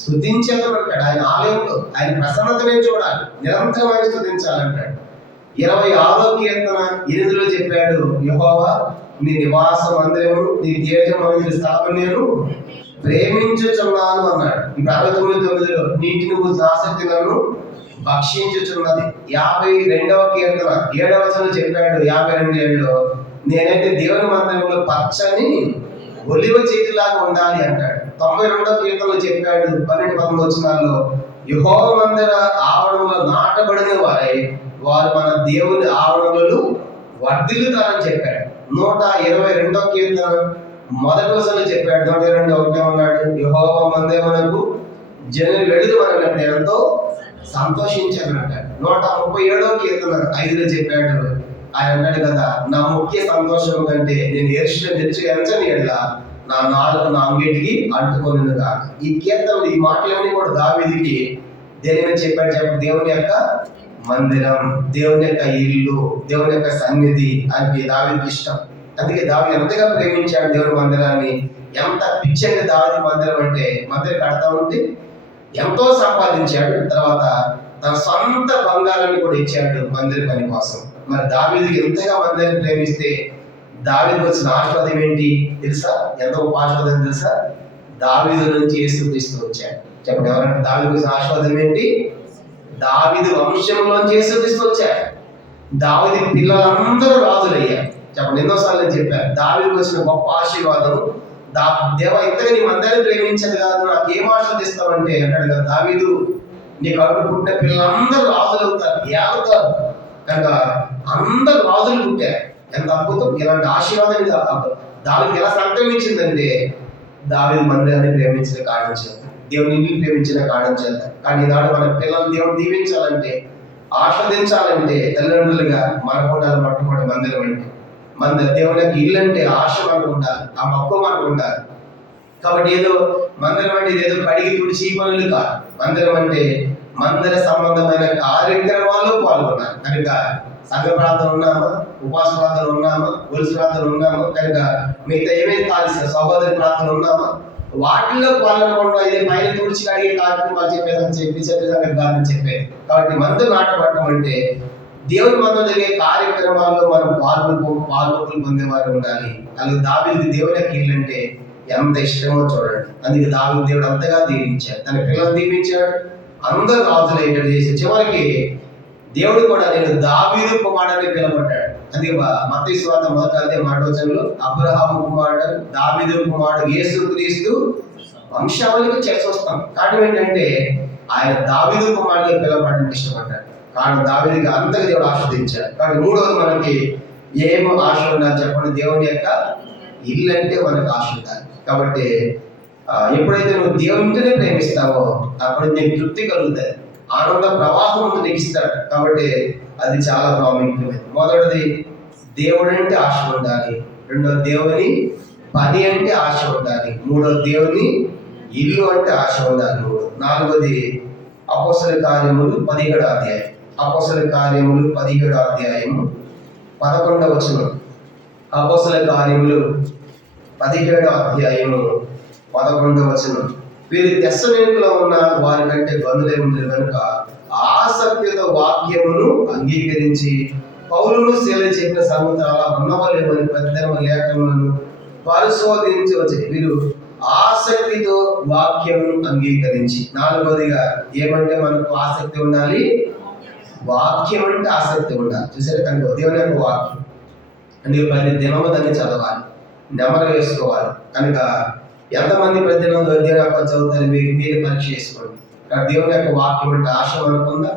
స్తుతించాలంటాడు. ఆయన ఆలయంలో ఆయన ప్రసన్నతనే చూడాలి, నిరంతరం ఆయన స్తుతించాలంటాడు. 26వ కీర్తన 8లో చెప్పాడు, యెహోవా నీ నివాస మందిరమును నీ తేజమైన స్థలము నేను ప్రేమించుచున్నాను అన్నాడు. ఇప్పుడు 69:9లో నీటిని గురించి ఆసక్తి నన్ను భక్షించుచున్నది. 52వ కీర్తన 7వ వచనంలో చెప్పాడు, 52:7లో నేనైతే దేవుని మందిరంలో పచ్చని ఒలివ చెట్టులాగా ఉండాలి అంటాడు. 92వ కీర్తనలో చెప్పాడు 12-13 వచనాల్లో యెహోవా మందిర ఆవరణంలో నాటబడిన వారై వారు మన దేవుని ఆవరణలు వర్ధిల్లుతారని చెప్పాడు. 122వ కీర్తన 1వ వచనంలో చెప్పాడు, 122 ఉన్నాడు, యెహోవా మందిరమునకు జనులు వెడుదు మనల్ని ఎంతో సంతోషించానంటాడు. 137వ కీర్తన 5లో చెప్పాడు, ఆయన అన్నాడు కదా, నా ముఖ్య సంతోషం కంటే నేను ఎంచని ఎడల నా నాలుగు నా అంగిటికి అంటుకొనిను కాక. ఈ కీర్తనలు ఈ మాటలన్నీ కూడా దావీదుకి దేని మీద చెప్పాడు దేవుని యొక్క మందిరం, దేవుని యొక్క ఇల్లు, దేవుని యొక్క సన్నిధి అని దావీదుకి ఇష్టం. అందుకే దావీదు ఎంతగా ప్రేమించాడు దేవుని మందిరాన్ని. ఎంత పిచ్చండి దావీదు మందిరం అంటే, మందిరం కడతా ఉంటే ఎంతో సంపాదించాడు. తర్వాత తన సొంత బంగారాన్ని కూడా ఇచ్చాడు మందిర పని కోసం. మరి దావీదుకి ఎంతగా మందిరాన్ని ప్రేమిస్తే దావీదుకి వచ్చిన ఆశీర్వాదం ఏంటి తెలుసా? ఎంత గొప్ప ఆశీర్వాదం తెలుసా? దావీదు నుంచి యేసుక్రీస్తు వచ్చాడు. చెప్పండి, ఎవరంటే దావీదుకి వచ్చిన ఆశీర్వాదం ఏంటి? దావీదు వంశంలోంచి యేసుక్రీస్తు వచ్చాడు. దావీదు పిల్లలందరూ రాజులయ్యారు. చెప్పండి, ఎన్నోసార్లు నేను చెప్పాను, దావీదుకి వచ్చిన గొప్ప ఆశీర్వాదం. దేవ ఇంతగా నీ మందిరాన్ని ప్రేమించదు కాదు, నాకు ఏం ఆశీర్వదిస్తావంటే అంటాడు కదా దావీదు, నీ కడుపు పుట్టిన పిల్లలందరూ రాజులు అవుతారు, ఏమవుతారు కనుక అందరు రాజులు పుట్టారు. ఎంత అద్భుతం! ఇలాంటి ఆశీర్వాదం దావీదుకి ఎలా సంక్రమించిందంటే దావీదు మందిరాన్ని ప్రేమించిన కారణం చేత, దేవుని ఇంటిని ప్రేమించిన కారణం చేత. కానీ ఈనాడు మన పిల్లలు దేవుడు దీవించాలంటే, ఆస్వాదించాలంటే తల్లిదండ్రులుగా మనకు ఉండాలి. పట్టుకోవడం మందిరం అంటే, దేవుని యొక్క ఇల్లు అంటే ఆశ మనకు ఉండాలి, ఆ మక్కువ మనకు ఉండాలి. కాబట్టి ఏదో మందిరం అంటే ఏదో కడిగి తుడిచి పనులు కాదు. మందిరం అంటే మందిర సంబంధమైన కార్యక్రమాల్లో పాల్గొన్నాను కనుక సంఘ ప్రార్థన ఉన్నామా, ఉపవాస ప్రార్థన ఉన్నామా, గొలుసు ప్రార్థన ఉన్నామా, కనుక మిగతా ఏమేమి కాల్సిన సహోదరి ప్రార్థన ఉన్నామా, వాటిల్లో పాల్గొనకుండా ఇదే పైన తుడిచి అడిగే కార్యక్రమాలు చెప్పేదని చెప్పేదని చెప్పేది. కాబట్టి మందు నాటపడటం అంటే దేవుని మందు జరిగే కార్యక్రమాల్లో మనం పాల్గొనలు పొందేవారు ఉండాలి. అలాగే దావీదుకి దేవుని యొక్క ఇల్లు అంటే ఎంత ఇష్టమో చూడండి. అందుకే దావీదు దేవుడు అంతగా దీవించాడు, తన పిల్లలు దీవించాడు, అందరూ రాజులు అయ్యేటట్టు చేసి చివరికి దేవుడు కూడా నేను దావీదు కుమారుడని పిలవబడ్డాడు. అందుకే మత్తయి సువార్త 1:1 అబ్రహాము కుమారుడు, దావీదు కుమారుడు, యేసుక్రీస్తు వంశావళికి చేసి వస్తాం. కారణం ఏంటంటే ఆయన దావీదు కుమారుడిగా పిలవబడడానికి ఇష్టపడ్డాడు. కారణం దావీదుకి అంతగా దేవుడు ఆస్వాదించాడు. కాబట్టి మూడవది మనకి ఏమో ఆశ ఉండాలి చెప్పండి, దేవుని యొక్క ఇల్లు అంటే మనకు ఆశ ఉండాలి. కాబట్టి ఎప్పుడైతే నువ్వు దేవునితోనే ప్రేమిస్తావో అప్పుడు నీకు తృప్తి కలుగుతుంది, ఆనంద ప్రవాహం నీకు ఇస్తాడు. కాబట్టి అది చాలా ప్రాముఖ్యమైనది. మొదటిది దేవుడు అంటే ఆశ ఉండాలి, రెండోది దేవుని పని అంటే ఆశ ఉండాలి, మూడోది దేవుని ఇల్లు అంటే ఆశ ఉండాలి, నాలుగోది అపోస్తల కార్యములు 17వ అధ్యాయం. అపోస్తల కార్యములు 17వ అధ్యాయము 11వ వచనం. అపోస్తల కార్యములు 17వ అధ్యాయము 11వ వచనం. వీరు తెస్సలోనికలో ఉన్న వారి కంటే బంధులే ఉండేది కనుక ఆసక్తితో వాక్యమును అంగీకరించి పౌలును శీల చెప్పిన సంగతులు అలా ఉన్నవలేమని పెద్దమ లేఖనములను పరిశోధించి వచ్చి వీరు ఆసక్తితో వాక్యమును అంగీకరించి. నాలుగోదిగా ఏమంటే మనకు ఆసక్తి ఉండాలి, వాక్యం అంటే ఆసక్తి ఉండాలి. చూసారు కనుక దేవుని యొక్క వాక్యం అంటే ప్రతి దినము దాన్ని చదవాలి, నెమరు వేసుకోవాలి. కనుక ఎంతమంది ప్రతి దినం దేవుని యొక్క చదువుతారు మీరు పరీక్ష చేసుకోండి. దేవుని యొక్క వాక్యం అంటే ఆశ మనకుందా?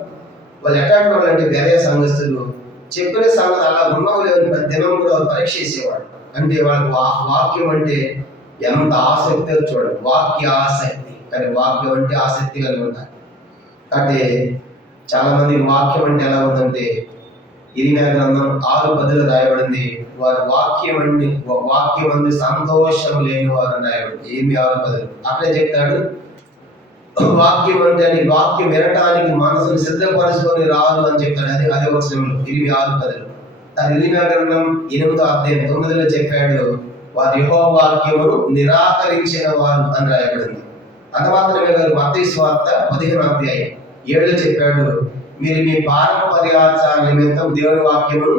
వాళ్ళు ఎట్లాంటి వాళ్ళు అంటే వేరే సంఘస్థులు చెప్పిన సంగతి అలా ఉన్నవు లేవని ప్రతి దినం కూడా పరీక్ష చేసేవాడు. అంటే వాళ్ళకి వాక్యం అంటే ఎంత ఆసక్తి చూడండి, వాక్య ఆసక్తి. కానీ వాక్యం అంటే ఆసక్తి కలిగి ఉంటారు. అంటే చాలా మంది వాక్యం అంటే ఎలా ఉందంటే ఇరిమియా గ్రంథం 6:10 రాయబడింది, వారి వాక్యం అందు సంతోషం లేని వారు రాయబడింది. ఏమి 6:10 అక్కడే చెప్తాడు, వాక్యం అంటే అని వాక్యం వినటానికి మనసును సిద్ధపరచుకొని రాదు అని చెప్తాడు. అదే వచనంలో 6:10. తన ఇరిమియా గ్రంథం 8వ అధ్యాయం 9లో చెప్పాడు, వారి యెహోవా వాక్యమును నిరాకరించిన వారు అని రాయబడింది. అంత మాత్రమే కాదు, మత్తయి సువార్త 15వ అధ్యాయం 7 చెప్పాడు, మీరు మీ పారంపర్యాచార నిమిత్తం దేవుని వాక్యమును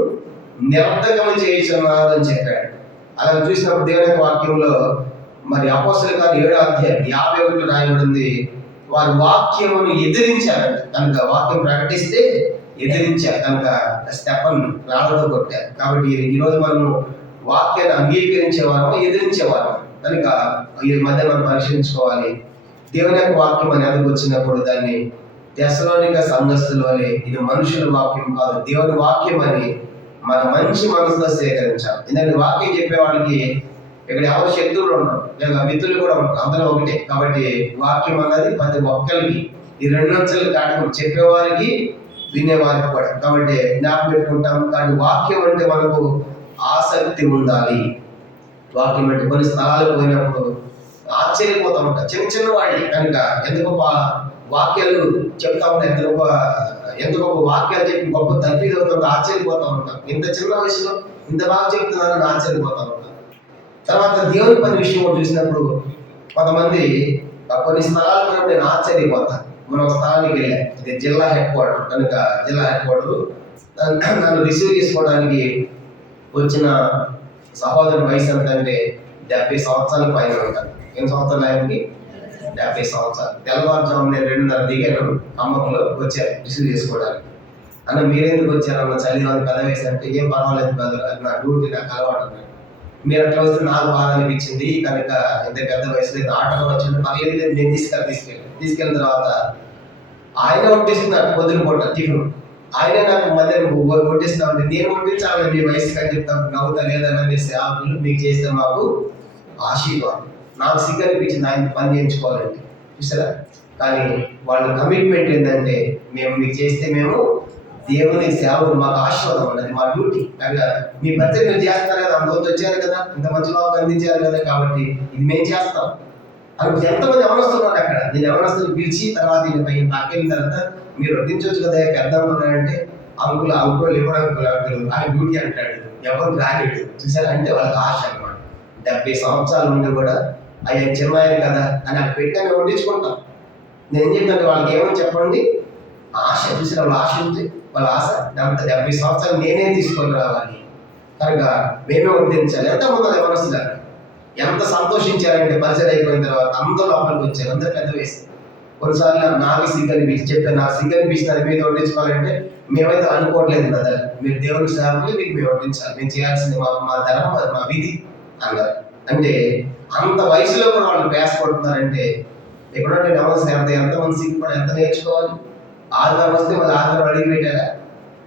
నిరర్ధకము చేయుచున్నారు అని చెప్పాడు. అలా చూసినప్పుడు దేవుని యొక్క వాక్యంలో మరి అపోస్తలుల కార్యాలు 7వ అధ్యాయం 51 రాయబడింది, వారి వాక్యమును ఎదిరించారు కనుక, వాక్యం ప్రకటిస్తే ఎదిరించారు కనుక స్టెఫన్ రాళ్ళతో కొట్టారు. కాబట్టి ఈరోజు మనము వాక్యాన్ని అంగీకరించేవారము, ఎదిరించేవారము కనుక ఈ మధ్య మనం పరిశీలించుకోవాలి. దేవుని యొక్క వాక్యం మన ఎదుగు వచ్చినప్పుడు దాన్ని తెస్సలోనిక సంఘస్థుల వలె ఇది మనుషుల వాక్యం కాదు, దేవుని వాక్యం అని మన మంచి మనసులో సేకరించాలి. ఎందుకంటే వాక్యం చెప్పే వాళ్ళకి ఇక్కడ ఎవరు శత్రువులు ఉండరు, లేదా మిత్రులు కూడా ఉంటారు, అందరూ ఒకటే. కాబట్టి వాక్యం అన్నది ప్రతి ఒక్కరికి ఈ 2 అంచెలు దాటుకుని చెప్పేవారికి వినేవారికి కూడా. కాబట్టి జ్ఞాపకం పెట్టుకుంటాం. కానీ వాక్యం అంటే మనకు ఆసక్తి ఉండాలి. వాక్యం అంటే కొన్ని స్థలాలకు పోయినప్పుడు ఆశ్చర్యపోతూ ఉంటాం, చిన్న చిన్న వాళ్ళు కనుక ఎందుకు వాక్యాలు చెప్తా ఉంటాయి, ఎంత గొప్ప వాక్యాలు చెప్పి గొప్ప తగ్గిది అవుతుంటే ఆశ్చర్యపోతూ ఉంటాం. ఇంత చిన్న వయసులో ఇంత బాగా చెప్తున్నారని ఆశ్చర్యపోతూ ఉంటాం. తర్వాత దేవుని పని విషయం చూసినప్పుడు కొంతమంది కొన్ని స్థలాలకు నేను ఆశ్చర్యపోతాను. మనం ఒక స్థలానికి వెళ్ళాం, ఇది జిల్లా హెడ్ క్వార్టర్ కనుక, జిల్లా హెడ్ క్వార్టర్ నన్ను రిసీవ్ చేసుకోవడానికి వచ్చిన సహోదరుని వయసు ఎంత అంటే 70 సంవత్సరాల పైన ఉంటాను. ఎన్ని సంవత్సరాలు ఆయనకి? 70 సంవత్సరాలు. తెల్లవారుజాము నేను 2:30 దిగాను, ఖమ్మంలో వచ్చారు రిసీవ్ చేసుకోవడానికి. అన్న మీరెందుకు వచ్చారన్న, చలి పెద్ద వయసు అంటే ఏం పర్వాలేదు బ్రదర్, అది నా డ్యూటీ, నాకు అలవాటు అన్నాడు. మీరు అట్లా వస్తే నాకు బాధ అనిపించింది కనుక, ఇంత పెద్ద వయసులో ఆటోలో వచ్చింది పర్లేదు, నేను తీసుకెళ్ళిన తర్వాత ఆయన వడ్డిస్తున్నారు పొద్దున పూట టిఫిన్, ఆయనే నాకు మధ్య వడ్డిస్తా ఉంటే నేను వడ్డించాలి మీ వయసుకి అని చెప్తాను. నవ్వుతా, లేదన్నా మీరు సేవకులు, మీకు చేస్తే మాకు ఆశీర్వాదం. నాకు సిగ్గు అనిపించింది ఆయన పని చేయించుకోవాలంటే, చూసారా. కానీ వాళ్ళ కమిట్మెంట్ ఏంటంటే, మేము మీకు చేస్తే మేము దేవుని సేవలు, మాకు ఆశీర్వాదం ఉన్నది, మా డ్యూటీ. కనుక మీ ప్రత్యేక మీరు చేస్తారు కదా, అందులో వచ్చారు కదా, ఇంత మంచి లోపు అందించారు కదా, కాబట్టి ఇది మేము చేస్తాం అని. ఎంతమంది ఎవరొస్తున్నారు అక్కడ. నేను ఎవరొస్తున్నారు పిలిచి తర్వాత పక్కన తర్వాత మీరు వడ్డించవచ్చు కదా పెద్ద అంటే, అంకులు ఇవ్వడానికి ఆయన డ్యూటీ అంటాడు, ఎవరు రాలేడు. చూసారా, అంటే వాళ్ళకి ఆశ అనమాట. 70 సంవత్సరాలు ఉండి కూడా ఆయన చిన్నాయన కదా అని అక్కడ పెట్టాను, వడ్డించుకుంటాం. నేను ఏం చెప్తాను వాళ్ళకి, ఏమని చెప్పండి, ఆశ. చూసారా, వాళ్ళ ఆశ ఉంది, వాళ్ళ ఆశ. అంత 70 సంవత్సరాలు నేనే తీసుకొని రావాలి కనుక మేమే వడ్డించాలి. ఎంతమంది ఎవరొస్తున్నారు, ఎంత సంతోషించారంటే పరిచయం అయిపోయిన తర్వాత అందరూ లోపలికి వచ్చారు, అందరూ పెద్ద వయసు. కొన్నిసార్లు నాకు సిగ్గు అనిపించి చెప్పాను, నాకు సిగ్గు అనిపిస్తుంది మీద వడ్డించుకోవాలంటే, మేమైతే అనుకోవట్లేదు కదా, మీరు దేవుని సేవకులు, మీకు మేము వడ్డించాలి, మేము చేయాల్సింది మా ధర్మం, అది మా విధి అన్నారు. అంటే అంత వయసులో కూడా వాళ్ళు ప్రయాసపడుతున్నారంటే ఎప్పుడంటే ఎంతమంది సిగ్గుపడి ఎంత నేర్చుకోవాలి. ఆధారం వస్తే మళ్ళీ ఆధారం అడిగి పెట్టారా?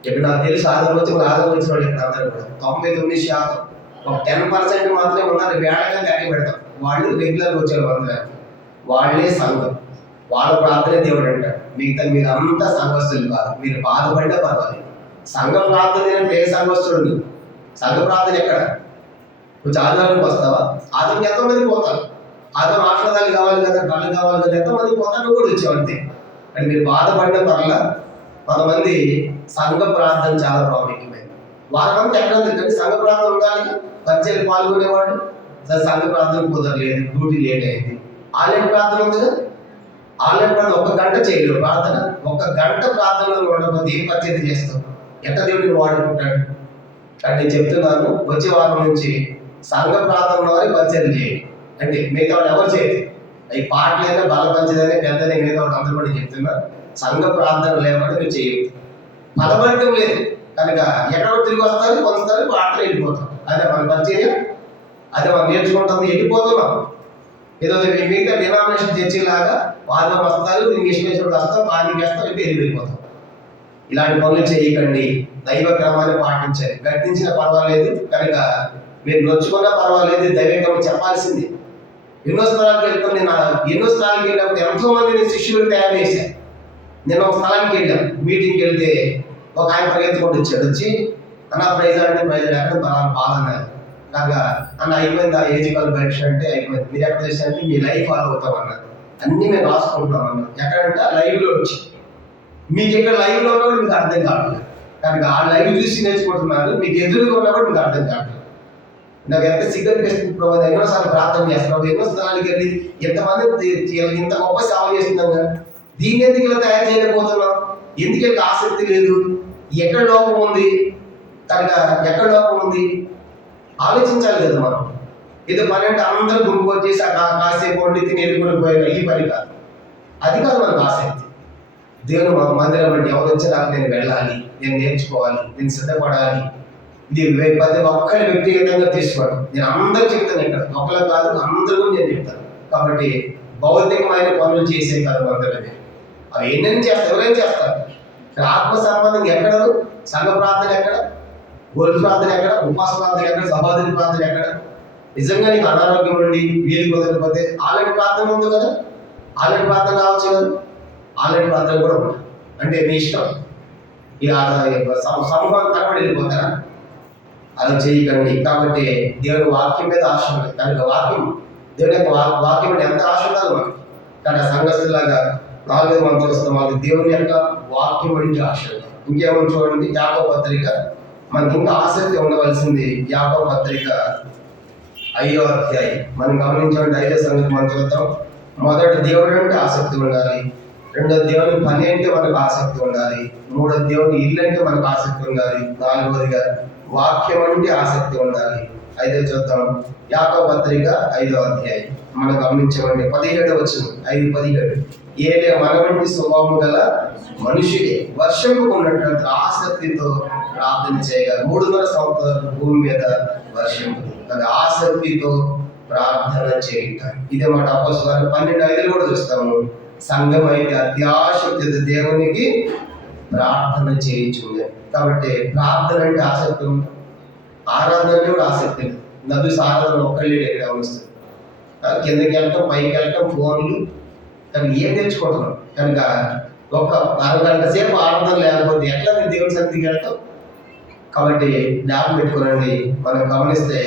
ఇప్పుడు నాకు తెలుసు ఆధారం వచ్చి మళ్ళీ ఆధారం వచ్చిన వాళ్ళు ఇప్పుడు అందరూ కూడా 99% ఒక 10% మాత్రమే ఉన్నారు, వేళగా లెక్క పెడతాం. వాళ్ళు రెగ్యులర్గా వచ్చారు, వాళ్ళే సంఘం, వాళ్ళ ప్రార్థనే దేవుడు అంటాడు. మిగతా మీరు అంతా సంఘస్థులు కాదు, మీరు బాధపడ్డా పర్వాలేదు. సంఘ ప్రార్థన అంటే ఏ సంఘస్థుడు? సంఘ ప్రార్థన ఎక్కడ? కొంచెం ఆధారానికి వస్తావా? ఆధారం ఎంతమంది పోతారు? ఆధారం ఆటలు కావాలి కదా, కళ్ళు కావాలి కదా, ఎంతమంది పోతారు? నువ్వు కూడా వచ్చావు అంతే. అంటే మీరు బాధపడ్డ పర్ల. కొంతమంది సంఘ ప్రార్థన చాలా ప్రాముఖ్యమైనది. వారంతా ఎక్కడ ఉంది కానీ సంఘ ప్రార్థన ఉండాలి. పరిచయం పాల్గొనేవాడు సంఘ ప్రార్థన కుదరలేదు, డ్యూటీ లేట్ అయింది. ఆన్లైన్ ప్రార్థన ఉంది కదా, ఆన్లైన్ ప్రార్థన 1 గంట చేయలేవు ప్రార్థన. 1 గంట ప్రార్థనలో ఉండకపోతే ఏం పరిచయం చేస్తాం? ఎట్ట దేవుడిని వాడుకుంటాడు? కానీ నేను చెప్తున్నాను, వచ్చే వారం నుంచి సంఘ ప్రార్థన వారి పరిచయం చేయండి. అంటే మిగతా వాళ్ళు ఎవరు చేయదు. అవి పాటలైనా బలపంచదైనా పెద్దనే మిగతా వాళ్ళు అందరూ కూడా చెప్తున్నారు. సంఘ ప్రార్థన లేకుండా మీరు చేయదు, బలపడటం లేదు కనుక ఎక్కడో తిరిగి వస్తారు, కొంతసారి పాటలు వెళ్ళిపోతాం. అదే మన పరిచయం, అదే మనం నేర్చుకుంటుంది, వెళ్ళిపోతున్నాం. ఏదో మిగతా డినామినేషన్ చర్చిలాగా వాళ్ళు వస్తారు, ఇంగ్లీష్లో వస్తాం, బాగా వేస్తాం, వెళ్ళిపోతాం. ఇలాంటి పనులు చేయకండి, దైవ క్రమాన్ని పాటించాలి. గట్టించినా పర్వాలేదు కనుక మీరు నొచ్చుకున్నా పర్వాలేదు, దైవికంగా చెప్పాల్సింది. ఎన్నో స్థలానికి వెళ్తాం. నేను ఎన్నో స్థలానికి వెళ్ళినప్పుడు ఎంతో మంది నేను శిష్యులు తయారు చేశాను. నేను ఒక స్థలానికి వెళ్ళాను, మీటింగ్కి వెళ్తే ఒక ఆయన పరిగెత్తుకుంటూ వచ్చి, అన్న ప్రైజ్ అంటే ప్రైజ్ ఎక్కడ బాగున్నారు కనుక, అన్న అయిపోయింది ఆ ఏజ్ కాల్ పరీక్ష అంటే అయిపోయింది, మీరు ఎక్కడ చేశారంటే మీ లైఫ్ ఫాలో అవుతాం అన్నారు. అన్నీ మేము రాసుకుంటున్నాం అన్న. ఎక్కడంటే లైవ్లో వచ్చి, మీకు ఇక్కడ లైవ్లో ఉన్నా కూడా మీకు అర్థం కావట్లేదు కనుక ఆ లైవ్ చూసి నేర్చుకుంటున్నారు, మీకు ఎదురుగా ఉన్నా కూడా మీకు అర్థం కావట్లేదు. నాకు ఎంత సిగ్నిఫికెన్స్ ప్రభావం, ఎన్నోసార్లు ప్రార్థన చేస్తున్నాం, ఎన్నో స్థలానికి వెళ్ళి ఎంతమంది ఇంత గొప్ప సేవ చేస్తున్నాం కదా, దీన్ని ఎందుకు ఇలా తయారు చేయలేకపోతున్నాం? ఎందుకు ఇలా ఆసక్తి లేదు? ఎక్కడ లోపం ఉంది? కనుక ఎక్కడ లోపం ఉంది ఆలోచించాలి కదా మనం. ఏదో పని అంటే అందరూ గుంపు వచ్చేసి కాసేపు వండి తిని వెళ్ళిపోయి పోయిన ఈ పని కాదు. అది కాదు మనకు ఆసక్తి. దేవుని మందిరం బట్టి ఎవరు వచ్చినా నేను వెళ్ళాలి, నేను నేర్చుకోవాలి, నేను సిద్ధపడాలి. ఇది 10 ఒక్కరి వ్యక్తిగతంగా తీసుకోవడం. నేను అందరూ చెప్తాను, ఇక్కడ ఒకళ్ళు కాదు అందరూ నేను చెప్తాను. కాబట్టి భౌతికమైన పనులు చేసే కాదు మందిరమే. అవి ఏమేమి చేస్తారు, ఎవరైనా చేస్తారు. ఆత్మ సంబంధం ఎక్కడ? సంఘ ప్రార్థన ఎక్కడ? గోల్ ప్రార్థన ఎక్కడ? ఉపాస ప్రార్థన ఎక్కడ? సహోదరి ప్రార్థన ఎక్కడ? నిజంగా నీకు అనారోగ్యం ఉండి వీలు కుదరకపోతే ఆల్రెడీ ప్రార్థన ఉంది కదా, ఆల్రెడీ ప్రార్థన కావచ్చు కదా, ఆల్రెడీ ప్రార్థన కూడా ఉంది. అంటే మీ ఇష్టం. ఇక సమూహం కనబడి వెళ్ళిపోతారా? అలా చేయకండి. కాబట్టి దేవుని వాక్యం మీద ఆశ ఉంది. కనుక వాక్యం, దేవుని యొక్క వాక్యం మీద ఎంత ఆశ ఉండాలి మనకి. కానీ సంఘస్థులాగా 4 మంది వస్తాం, వాళ్ళకి దేవుని యొక్క వాక్యం గురించి ఆశ ఉంది. ఇంకేమో చూడండి, యాకోబు పత్రిక, మనకి ఇంకా ఆసక్తి ఉండవలసింది. యాకోబు పత్రిక 5వ అధ్యాయం మనం గమనించండి. 5వ సంగతి మనం చూద్దాం. మొదటి దేవుడు అంటే ఆసక్తి ఉండాలి. రెండో దేవుని పని అంటే మనకు ఆసక్తి ఉండాలి. మూడో దేవుని ఇల్లు అంటే మనకు ఆసక్తి ఉండాలి. నాలుగవదిగా వాక్యం అంటే ఆసక్తి ఉండాలి. 5వ చూద్దాం. యాకోబు పత్రిక 5వ అధ్యాయం మనం గమనించండి. 17వ వచనం, 5:17. ఏలే మన వంటి స్వభావం గల మనుషుడే వర్షంకు ఉన్నటువంటి ఆసక్తితో ప్రార్థన చేయగా 3.5 సంవత్సరాలు భూమి మీద వర్షం, అది ఆసక్తితో ప్రార్థన చేయట. ఇదే మాట అపోస్తలుల 12:5 కూడా చూస్తాము. సంఘం అయితే అత్యాసక్తితో దేవునికి ప్రార్థన చేయించుంది. కాబట్టి ప్రార్థన అంటే ఆసక్తి ఉంది, ఆరాధన అంటే కూడా ఆసక్తి ఉంది. నది ఆరాధన ఒక్కళ్ళే గమనిస్తుంది. కిందకి వెళ్ళటం, పైకి వెళ్ళటం, ఫోన్లు, కానీ ఏం తెచ్చుకుంటున్నాం? కనుక ఒక అరగంట సేపు ఆరాధన లేకపోతే ఎట్లా మీరు దేవుని సన్నిధికి వెళ్తాం? కాబట్టి జ్ఞాపకం పెట్టుకోనండి. మనం గమనిస్తే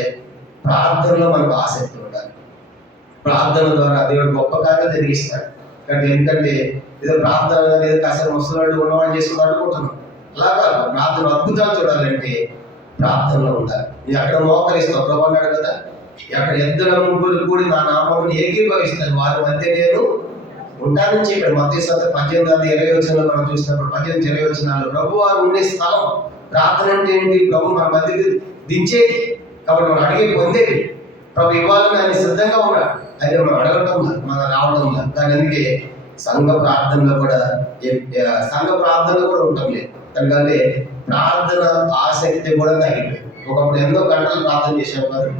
ప్రార్థనలో మనకు ఆసక్తి ఉండాలి. ప్రార్థన ద్వారా దేవుడు గొప్ప కార్యాలు జరిగిస్తాడు. కాబట్టి ఎందుకంటే ఏదో ప్రార్థన ఏదో కాసేపు ముసలాడు ఉన్నవాళ్ళు చేసుకుని అనుకుంటున్నాం. అలా కాదు. ప్రార్థన అద్భుతాలు చూడాలంటే ప్రార్థనలో ఉండాలి. నేను అక్కడ మోకరిస్తావు ప్రభు అన్నాడు కదా, అక్కడ 2 ముగ్గురు కూడి నా నామమును ఏకీభవిస్తాను, వారి మధ్య నేను ఉంటానని చెప్పాడు. మత్తయి 18:20 వచనంలో మనం చూసినప్పుడు 18-20 వచనాలు ప్రభు వారు ఉండే స్థలం. ప్రార్థన అంటే ఏంటి? ప్రభు మన మధ్యకి దించేది. కాబట్టి మనం అడిగి పొందేది. ప్రభు ఇవ్వాలని ఆయన సిద్ధంగా ఉన్నాడు. అయితే మనం అడగటం, మనం రావడం. దాని అందుకే సంఘ ప్రార్థనలో కూడా ఉండటం లేదు. ఎందుకంటే ప్రార్థన ఆసక్తి కూడా తగ్గిపోయింది. ఒకప్పుడు ఎన్నో గంటలు ప్రార్థన చేసాం కాదు.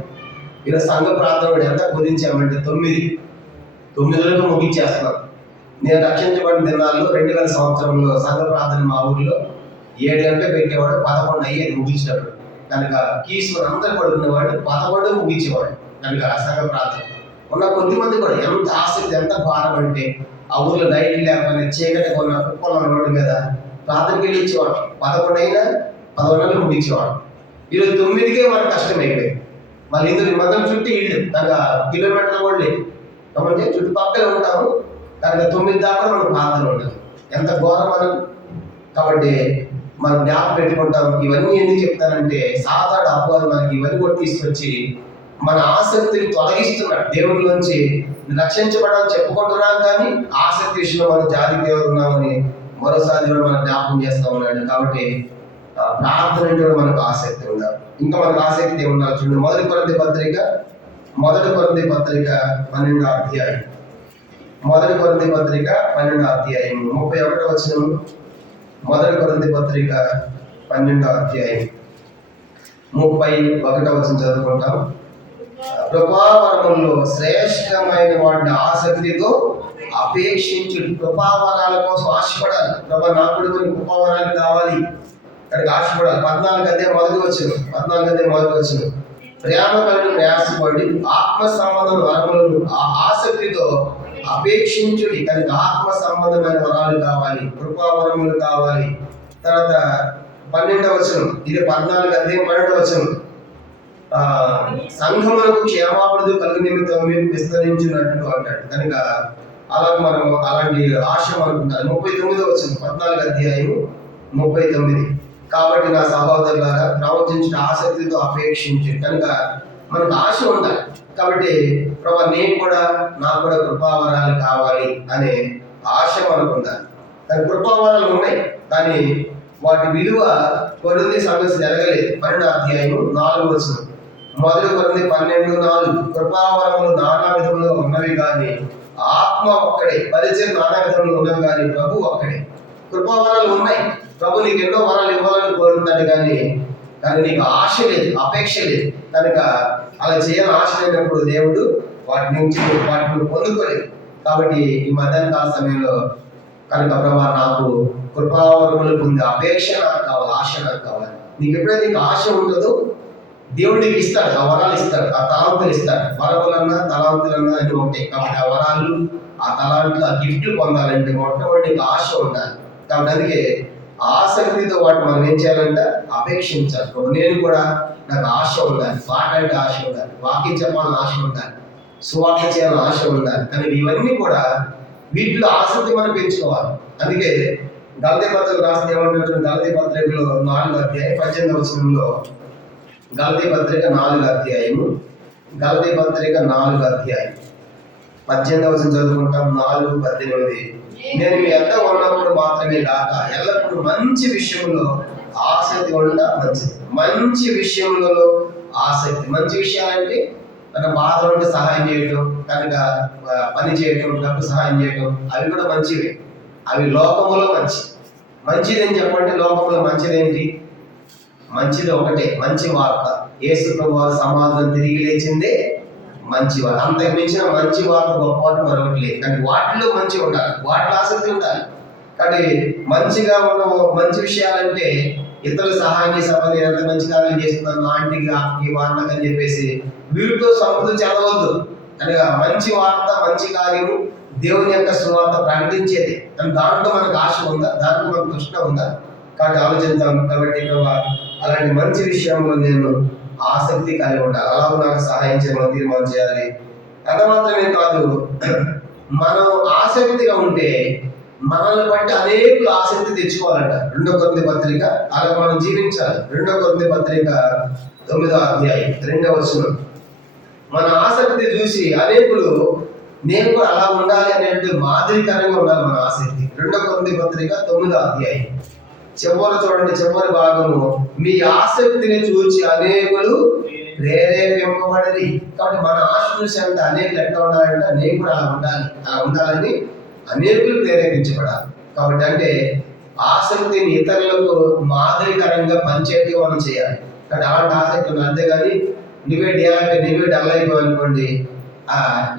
ఇలా సంఘ ప్రార్థన కూడా ఎంత కుదించామంటే 9 ముగించేస్తున్నాం. నేను రక్షించబడిన దినాల్లో 2000 సంవత్సరంలో సంఘ ప్రార్థన మా ఊరిలో 7 గంటలు పెట్టేవాడు, 11 అయ్యేది ముగించేవాడు. కనుక కీసుకొని అందరూ పడుకునేవాడు, 11 ముగించేవాడు. కనుక సంఘ ప్రార్థన ఉన్న కొద్దిమంది కూడా ఎంత ఆసక్తి, ఎంత భారం అంటే ఆ ఊర్లో లైట్లు లేకపోయినా చీకటి కుప్పల రోడ్డు మీద ప్రార్థనకి వెళ్ళి ఇచ్చేవాడు. 11 అయినా 11 ముగించేవాడు. ఈరోజు 9కే మనకు కష్టం అయిపోయింది. మళ్ళీ ఇందులో మందరం చుట్టూ ఇల్లు, కనుక కిలోమీటర్లు కూడా లేదు. కాబట్టి చుట్టుపక్కల ఉంటాము. కనుక 9 దాకా మనం ప్రార్థన ఉంటుంది. ఎంత ఘోరం మనం. కాబట్టి మనం జ్ఞాపకం పెట్టుకుంటాం. ఇవన్నీ ఎందుకు చెప్తానంటే సాతాడు అపవాది మనకి ఇవన్నీ కూడా తీసుకొచ్చి మన ఆసక్తిని తొలగిస్తున్నాడు. దేవుళ్ళలోంచి రక్షించబడాలని చెప్పుకుంటున్నాం, కానీ ఆసక్తి విషయంలో మనం జాగ్రత్తగా ఉన్నామని మరోసారి మనం జ్ఞాపకం చేస్తూ ఉన్నాడు. కాబట్టి ప్రార్థన అంటే మనకు ఆసక్తి ఉండాలి. ఇంకా మనకు ఆసక్తి ఉండాలి. చూడండి, మొదటి కొరింథీ పత్రిక 12వ అధ్యాయం. మొదటి కొరింథీ పత్రిక 12వ అధ్యాయం 31వ వచనం. మొదటి కొరింథీ పత్రిక 12వ అధ్యాయం 31వ వచనం చదువుకుంటాం. కృపావరముల్లో శ్రేష్టమైన వాడిని ఆసక్తితో అపేక్షించు. కృపావరాల కోసం ఆశపడాలి. ప్రభా నాకు కూడా కొన్ని కృపావరాలు కావాలి, అక్కడికి ఆశపడాలి. 14 అదే మొదటి వచ్చిన ప్రేమ కలిగి ప్రయాసపడి ఆత్మ సంబంధం వరములను ఆసక్తితో అపేక్షించుడి. కనుక ఆత్మ సంబంధమైన వరాలు కావాలి, కృపావరములు కావాలి. తర్వాత 12వ వచనం, ఇది 14 అదే 12వ వచనం. సంఘములకు క్షేమాభివృద్ధి కలుగు నిమిత్తం మేము విస్తరించినట్టు అంటాడు. కనుక అలా మనం అలాంటి ఆశ మనకు ఉండాలి. 39వ వచనం, 14 అధ్యాయం 39. కాబట్టి నా సహోదరులారా ప్రవచించిన ఆసక్తితో అపేక్షించి. కనుక మనకు ఆశ ఉండాలి. కాబట్టి ప్రభా నాకు కూడా కృపావరాలు కావాలి అనే ఆశ మనకు ఉండాలి. కానీ కృపావరాలు ఉన్నాయి, కానీ వాటి విలువ కొరింథీ సంఘం జరగలేదు. 12వ అధ్యాయము 4వ వచనం, మొదటి కొరింథీ 12:4, కృపావరములు నానా విధములు ఉన్నవి కానీ ఆత్మ ఒక్కడే, పరిచయం నానా విధములు ఉన్నవి కానీ ప్రభు ఒక్కడే. కృపావరాలు ఉన్నాయి, ప్రభు నీకు ఎన్నో వరాలు ఇవ్వాలని కోరుతున్నాడు, కానీ నీకు ఆశ లేదు, అపేక్ష లేదు. కనుక అలా చేయాలని ఆశ లేనప్పుడు దేవుడు వాటిని పొందుకోలేదు. కాబట్టి ఈ మధ్యాహ్న కాల సమయంలో కనుక ప్రభా నాకు కృపావరములు పొందే అపేక్ష నాకు కావాలి, ఆశ నాకు కావాలి. నీకు ఎప్పుడైతే నీకు ఆశ ఉంటుందో దేవుడు నీకు ఇస్తాడు, ఆ వరాలు ఇస్తాడు, ఆ తలాంతులు ఇస్తాడు. వరములన్నా తలాంతులన్నా అన్ని ఉంటాయి. కాబట్టి ఆ వరాలు, ఆ తలాంతులు, ఆ గిఫ్ట్లు పొందాలంటే మొట్టమొదటి నీకు ఆశ ఉండాలి. కాబట్టి అందుకే ఆసక్తితో వాటి మనం ఏం చేయాలంటే అపేక్షించాలి. నేను కూడా నాకు ఆశ ఉండాలి, పాట అంటే ఆశ ఉండాలి, వాక్యం చెప్పాలని ఆశ ఉండాలి, సువార్త చేయాలని ఆశ ఉండాలి. కానీ ఇవన్నీ కూడా వీటిలో ఆసక్తి మనం పెంచుకోవాలి. అందుకే గలతీ పత్రిక రాస్తే ఏమంటున్నారు, గలతీ పత్రికలో 4వ అధ్యాయం 18వ వచనంలో, గలతీ పత్రిక 4వ అధ్యాయము, గలతీ పత్రిక 4వ అధ్యాయం 18వ వచనం చదువుకుంటాం. 4:18, నేను మీ వద్ద ఉన్నప్పుడు మాత్రమే కాక ఎల్లప్పుడూ మంచి విషయంలో ఆసక్తి ఉండడం మంచిది. మంచి విషయములలో ఆసక్తి. మంచి విషయాలంటే కనుక బాధ ఉంటే సహాయం చేయటం, కనుక పని చేయటం, డబ్బు సహాయం చేయటం, అవి కూడా మంచివి. అవి లోకములో మంచిది అని చెప్పండి. లోకంలో మంచిదేంటి? మంచిది ఒకటే, మంచి వార్త. యేసు ప్రభువు సమాజం తిరిగి లేచిందే మంచి వార్త. అంతకు మించిన మంచి వార్త, గొప్ప వార్త మరొకటి లేదు. కానీ వాటిలో మంచి ఉండాలి, వాటిలో ఆసక్తి ఉండాలి. కానీ మంచిగా ఉన్న మంచి విషయాలంటే ఇతరులు సహాయం చేసే ఎంత మంచి కార్యం చేస్తున్నాను, మా ఆంటీకి ఆకి వాళ్ళకి అని చెప్పేసి వీటితో సంపృద్ధి చెందవద్దు. అనగా మంచి వార్త, మంచి కార్యము, దేవుని యొక్క సువార్త ప్రకటించేది. కానీ దాంట్లో మనకు ఆశ ఉందా? దాంట్లో మనకు తృష్ణ ఉందా? కాబట్టి ఆలోచిద్దాం. కాబట్టి అలాంటి మంచి విషయంలో నేను ఆసక్తి కలిగి ఉండాలి. అలా నాకు సహాయం చేయమని తీర్మానం చేయాలి. అంత మాత్రమే కాదు, మనం ఆసక్తిగా ఉంటే మనల్ని బట్టి అనేకులు ఆసక్తి తెచ్చుకోవాలంట. 2వ కొరింథీ పత్రిక అలా మనం జీవించాలి. 2వ కొరింథీ పత్రిక 9వ అధ్యాయం 2వ వచనం, మన ఆసక్తి చూసి అనేకులు నేను కూడా అలా ఉండాలి అనేటువంటి మాదిరికరంగా ఉండాలి మన ఆసక్తి. 2వ కొరింథీ పత్రిక 9వ అధ్యాయం చూడండి, చివరి భాగము, మీ ఆసక్తిని చూసి అనేకులు ప్రేరేపింపబడరి. కాబట్టి మన ఆశ చూసి అంటే అనేకులు ఎట్లా ఉండాలంటే నేను కూడా అలా ఉండాలని అనేకులు ప్రేరేపించబడాలి. కాబట్టి అంటే ఆసక్తిని ఇతరులకు మాదిరికరంగా పంచేట్టుగా మనం చేయాలి. కాబట్టి అలాంటి ఆసక్తి ఉంది. అంతేగాని నువ్వే డల్ అయిపోయావు అనుకోండి,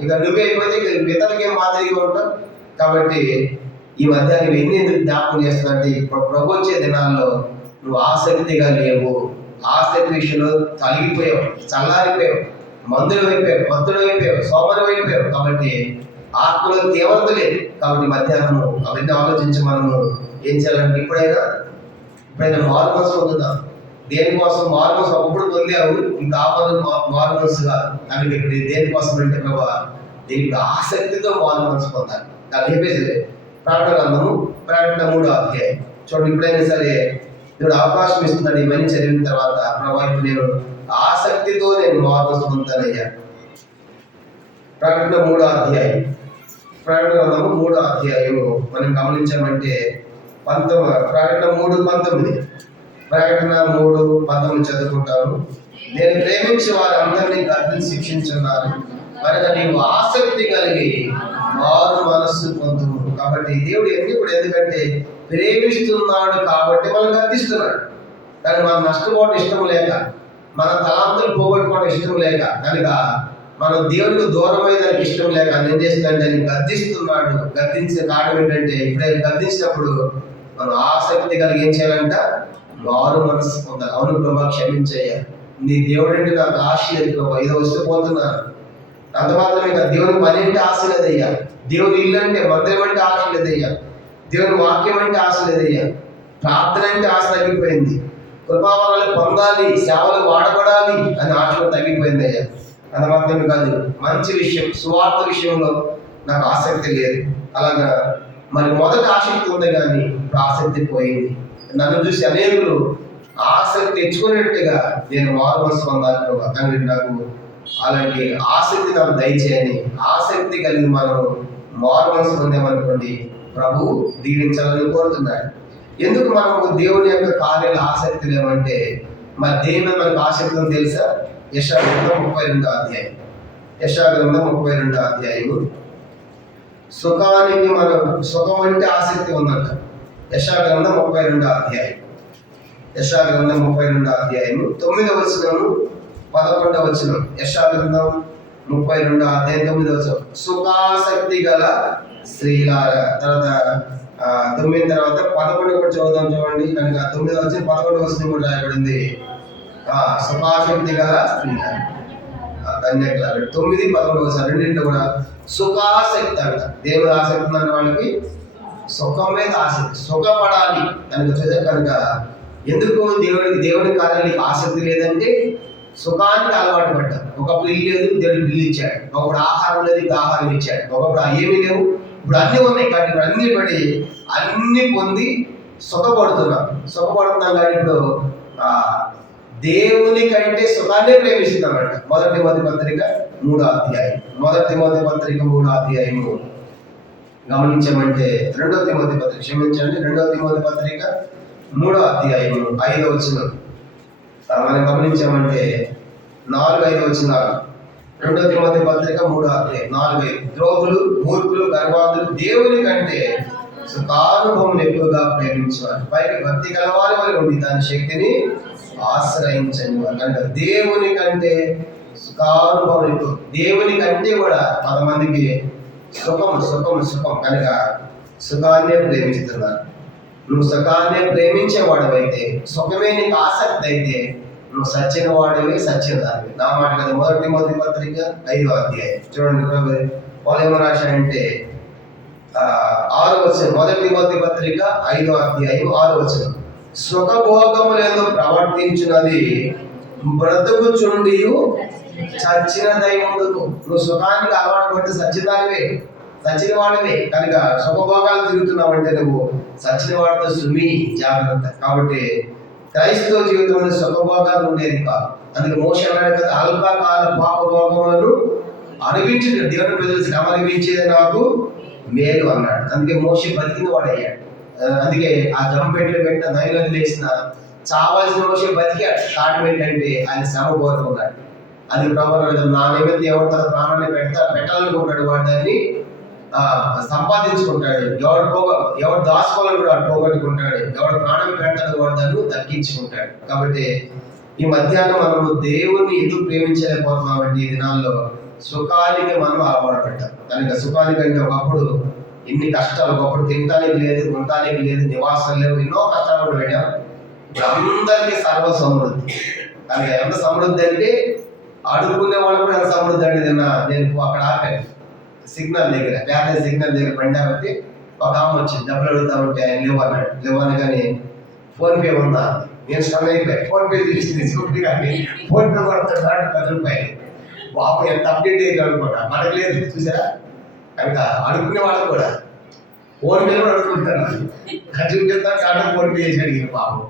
ఇక నువ్వే అయిపోతే ఇక ఇతరులకి ఏం మాదిరిగా ఉంటావు. కాబట్టి ఈ మధ్య నువ్వు ఎందుకు జ్ఞాపకం చేస్తున్నావంటే ప్రభు వచ్చే దినాల్లో నువ్వు ఆసక్తిగా లేవు, ఆసక్తి విషయంలో తొలగిపోయావు, చల్లారిపోయావు, మత్తుడు అయిపోయావు, సోమరు అయిపోయావు. కాబట్టి ఆత్మలో తీవ్రత లేదు. కాబట్టి మధ్యాహ్నము అవన్నీ ఆలోచించి మనము ఏం చేయాలంటే ఇప్పుడైనా మారు మనసు పొందుతాం. దేనికోసం మారు మనసు ఒకప్పుడు పొందావు, ఇంకా ఆపదలు మారు మనసు కాదు. కానీ ఇప్పుడు దేనికోసం అంటే ప్రభావ దీనికి ఆసక్తితో మారు మనసు పొందాలి. దాన్ని చెప్పేసి ప్రకటన గ్రంథము 3వ అధ్యాయం చూడండి. ఇప్పుడైనా సరే దేవుడు అవకాశం ఇస్తున్నాడు. ఇవన్నీ చదివిన తర్వాత ప్రభావ ఇప్పుడు నేను ఆసక్తితో నేను మారు మనసు పొందుతానయ్యా. ప్రకటన 3వ అధ్యాయం, ప్రకటన గ్రంథము 3వ అధ్యాయము మనం గమనించామంటే ప్రకటన 3:19, ప్రకటన 3:19 చదువుకుంటాను. నేను ప్రేమించి వారందరినీ గద్దించి శిక్షించున్నాను కనుక నీవు ఆసక్తి కలిగి మారు మనస్సు పొందుము. కాబట్టి దేవుడు ఎప్పుడు ఎందుకంటే ప్రేమిస్తున్నాడు కాబట్టి మనం గద్దిస్తున్నాడు. కానీ మనం నష్టపోవడం ఇష్టం లేక, మన తలాంతులు పోగొట్టుకోవడం ఇష్టం లేక, కనుక మనం దేవునికి దూరమై దానికి ఇష్టం లేక ఏం చేస్తుందంటే ఆయన గద్దిస్తున్నాడు. గద్దించే కారణం ఏంటంటే ఇప్పుడు గద్దించినప్పుడు మనం ఆసక్తి కలిగి ఏం చేయాలంట, మారు మనసు పొందాలి. అవును ప్రభా క్షమించయ్యా, నీ దేవుడు అంటే నాకు ఆశ లేదు ప్రభా, ఏదో వస్తే పోతున్నాను. అంత మాత్రమే కాదు, దేవుని పని అంటే ఆశ లేదయ్యా, దేవుని ఇల్లు అంటే మందిరం అంటే ఆశ లేదయ్యా, దేవుని వాక్యం అంటే ఆశ లేదయ్యా, ప్రార్థన అంటే ఆశ తగ్గిపోయింది, కృపావరాలు పొందాలి, సేవలు వాడబడాలి అని ఆశ తగ్గిపోయింది అయ్యా. అంత మాత్రమే కాదు, మంచి విషయం, సువార్త విషయంలో నాకు ఆసక్తి లేదు. అలాగా మరి మొదట ఆసక్తి ఉంది కానీ ఇప్పుడు ఆసక్తి పోయింది. నన్ను చూసి అనేకులు ఆసక్తి తెచ్చుకునేట్టుగా నేను మారు మనసు పొందాలి. కానీ నాకు అలాంటి ఆసక్తి నాకు దయచేయని, ఆసక్తి కలిగి మనం మార్మల్స్ పొందామనుకోండి, ప్రభు దీవించాలని కోరుతున్నాడు. ఎందుకు మనకు దేవుని యొక్క కార్యాలు ఆసక్తి లేవంటే, మరి దేవుని మనకు ఆసక్తి ఉందో తెలుసా? యెషయా గ్రంథం 32వ అధ్యాయం. యెషయా గ్రంథం 32వ అధ్యాయము. సుఖానికి మనం, సుఖం అంటే ఆసక్తి ఉందంట. యెషయా గ్రంథం 32వ అధ్యాయం. యెషయా గ్రంథం 32వ అధ్యాయము 9వ వచనము 11వ వచనం. యెషయా గ్రంథం 32వ అధ్యాయం 9వ వచనం. సుఖాసక్తి గల స్త్రీలార. తర్వాత 9 తర్వాత 11 కూడా చదువుదాం చూడండి. కనుక 9వ వచనం 11వ వచనం కూడా రాయబడింది. సుఖాసక్తి గల స్త్రీలార, కన్యకులార. 9, 11వ వచనం రెండింటిలో కూడా సుఖాసక్తి అంట. దేవుని ఆసక్తి ఉన్న వాళ్ళకి సుఖం మీద ఆసక్తి, సుఖపడాలి కనుక చదివే. కనుక ఎందుకు దేవుని కార్యాలకి ఆసక్తి లేదంటే, సుఖానికి అలవాటు పడ్డాం. ఒకప్పుడు ఇల్లు లేదు, దేవుడు ఇల్లు ఇచ్చాడు. ఒకప్పుడు ఆహారం లేదు, ఆహారం ఇచ్చాడు. ఒకప్పుడు ఏమీ లేవు, ఇప్పుడు అన్నీ ఉన్నాయి. కానీ ఇప్పుడు అన్ని పడి అన్ని పొంది సుఖపడుతున్నాం కానీ ఇప్పుడు దేవుని కంటే సుఖాన్నే ప్రేమిస్తున్నామంట. 1 తిమోతి పత్రిక 3వ అధ్యాయం. 1 తిమోతి పత్రిక 3వ అధ్యాయము గమనించమంటే, 2వ తిమోతి పత్రిక, క్షమించండి, 2వ తిమోతి పత్రిక 3వ అధ్యాయము 5వ వచనం మనం గమనించామంటే 4, 5 వచనాలు. 2వ తిమోతి పత్రిక 3వ అధ్యాయం 4, 5. ద్రోహులు, మూర్ఖులు, గర్వాదులు దేవుని కంటే సుఖానుభవం ఎక్కువగా ప్రేమించేవారు, పైకి భక్తి గలవారి వల్ల ఉండి దాని శక్తిని ఆశ్రయించండి. కనుక దేవుని కంటే సుఖానుభవం ఎక్కువ. దేవుని కంటే కూడా 10 మందికి సుఖం సుఖం సుఖం కనుక సుఖాన్నే ప్రేమిస్తున్నారు. నువ్వు సుఖాన్నే ప్రేమించేవాడవైతే, సుఖమే నీకు ఆసక్తి అయితే, నువ్వు సచ్చిన వాడివి, సచ్చిన దానివి. నా మాట కదా. 1 తిమోతి పత్రిక 5వ అధ్యాయం చూడండి. వాళ్ళు ఏమో రాశాడంటే 6వ వచనం. 1 తిమోతి పత్రిక 5వ అధ్యాయం 6వ వచనం. సుఖభోగములందు ప్రవర్తించున్నది బ్రతుకుచుండి చచ్చిన దైవములకు. నువ్వు సుఖానికి అలవాటు పట్టి సచ్చిన వాడివే కనుక సుఖభోగాలు తిరుగుతున్నావంటే నువ్వు సచ్చిన వాడితో సుమి జాగ్రత్త. కాబట్టి క్రైస్తవ జీవితంలో సుఖభోగాలు ఉండేది కాదు. అందుకే మోషే అన్నాడు కదా, అల్పకాల పాపభోగములను అనుభవించి దేవుని ప్రజలు శ్రమ అనుభవించేది నాకు మేలు అన్నాడు. అందుకే మోషే బతికిన వాడయ్యాడు. అందుకే ఆ జంపెట్లు పెట్టిన నైలు వేసిన చావాల్సిన మోషే బతికాడు. కారణం ఏంటంటే ఆయన శ్రమ కోరుకున్నాడు. అది ప్రభావం నా నిమిత్తం ఎవరు తన ప్రాణాన్ని పెట్టాలనుకుంటాడు వాడు దాన్ని సంపాదించుకుంటాడు. ఎవరు దాచుకోవాలని వాడు పోగొట్టుకుంటాడు. ఎవరు ప్రాణం పెట్టాలని వాడు దాన్ని తగ్గించుకుంటాడు. కాబట్టి ఈ మధ్యాహ్నం మనము దేవుణ్ణి ఎందుకు ప్రేమించలేకపోతున్నామంటే, ఈ దినాల్లో సుఖానికి మనం అలవాటు పెట్టాం. కనుక సుఖానికంటే ఒకప్పుడు ఇన్ని కష్టాలు, ఒకప్పుడు తినటానికి లేదు, ఉండటానికి లేదు, నివాసం లేవు, ఎన్నో కష్టాలు కూడా పెట్టాం. ఇప్పుడు అందరికీ సర్వ సమృద్ధి. కనుక ఎంత సమృద్ధి అంటే, అడుగుకునే వాళ్ళు కూడా ఎంత సమృద్ధి అంటే, నేను అక్కడ ఆపాను సిగ్నల్ దగ్గర, ప్యారేజ్ సిగ్నల్ దగ్గర పండాబట్టి ఒక ఆమె వచ్చింది. డబ్బులు అడుగుతా ఉంటే ఆయన లేవని కానీ ఫోన్పే ఉందా, నేను స్టన్ అయిపోయాయి. ఫోన్పే తీసుకుంది కానీ ఫోన్పే కొడతాడు 10 రూపాయలు. బాబు ఎంత అప్డేట్ అయ్యింది అనుకుంటా, మనకు లేదు చూసారా. కనుక అడుగుకునే వాళ్ళు కూడా ఫోన్పే కూడా అడుగుతుంటారు. ఖర్చు చేస్తారు కానీ ఫోన్పే చేసి అడిగింది పాపం.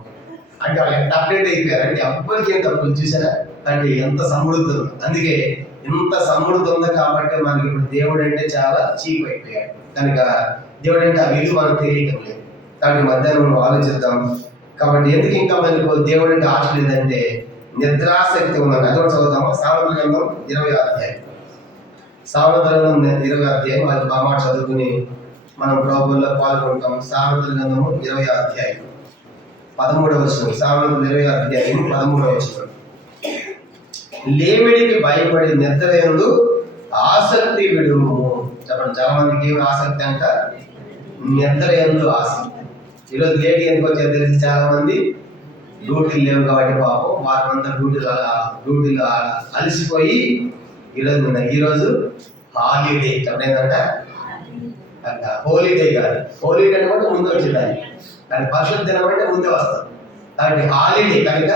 అంటే వాళ్ళు ఎంత అప్డేట్ అయిపోయారు అంటే ఎవ్వరికి ఏం తప్పులు చూసారా. అంటే ఎంత సమృద్ధి ఉంది. అందుకే ఇంత సమృద్ధి ఉంది కాబట్టి మనకి ఇప్పుడు దేవుడు అంటే చాలా చీప్ అయిపోయాడు. కనుక దేవుడు అంటే ఆ విలువ మనకు తెలియటం లేదు. కాబట్టి మధ్యాహ్నం మనం ఆలోచిద్దాం. కాబట్టి ఎందుకు ఇంకా మనకు దేవుడు అంటే ఆశ లేదంటే, నిద్రాశక్తి ఉందని. అది కూడా చదువుతాము. సామెతల గ్రంథం 20వ అధ్యాయం. సామెతల గ్రంథం 20వ అధ్యాయం. అది ఆ మాట చదువుకుని మనం ప్రభువుల్లో పాల్గొంటాం. సామెతల గ్రంథము 20వ అధ్యాయం 13వ వచనం. సామెతల 20వ అధ్యాయం 13వ వచనం. లేమిడికి భయపడి నిద్రయందు ఆసక్తి విడుము. చెప్పండి, చాలా మందికి ఏమి ఆసక్తి అంట? నిద్రయందు ఆసక్తి. ఈరోజు లేట్ ఎందుకు వచ్చారు తెలిసి, చాలా మంది డ్యూటీలు లేవు కాబట్టి పాపం వారంతా డ్యూటీలు అలసిపోయి ఈరోజు హాలిడే. చెప్పలేదంట, హోలీడే కాదు. హోలీడే అంటే ముందు వచ్చేదాన్ని, కానీ పరిశుద్ధ దినం అంటే ముందే వస్తాం. కాబట్టి హాలిడే కనుక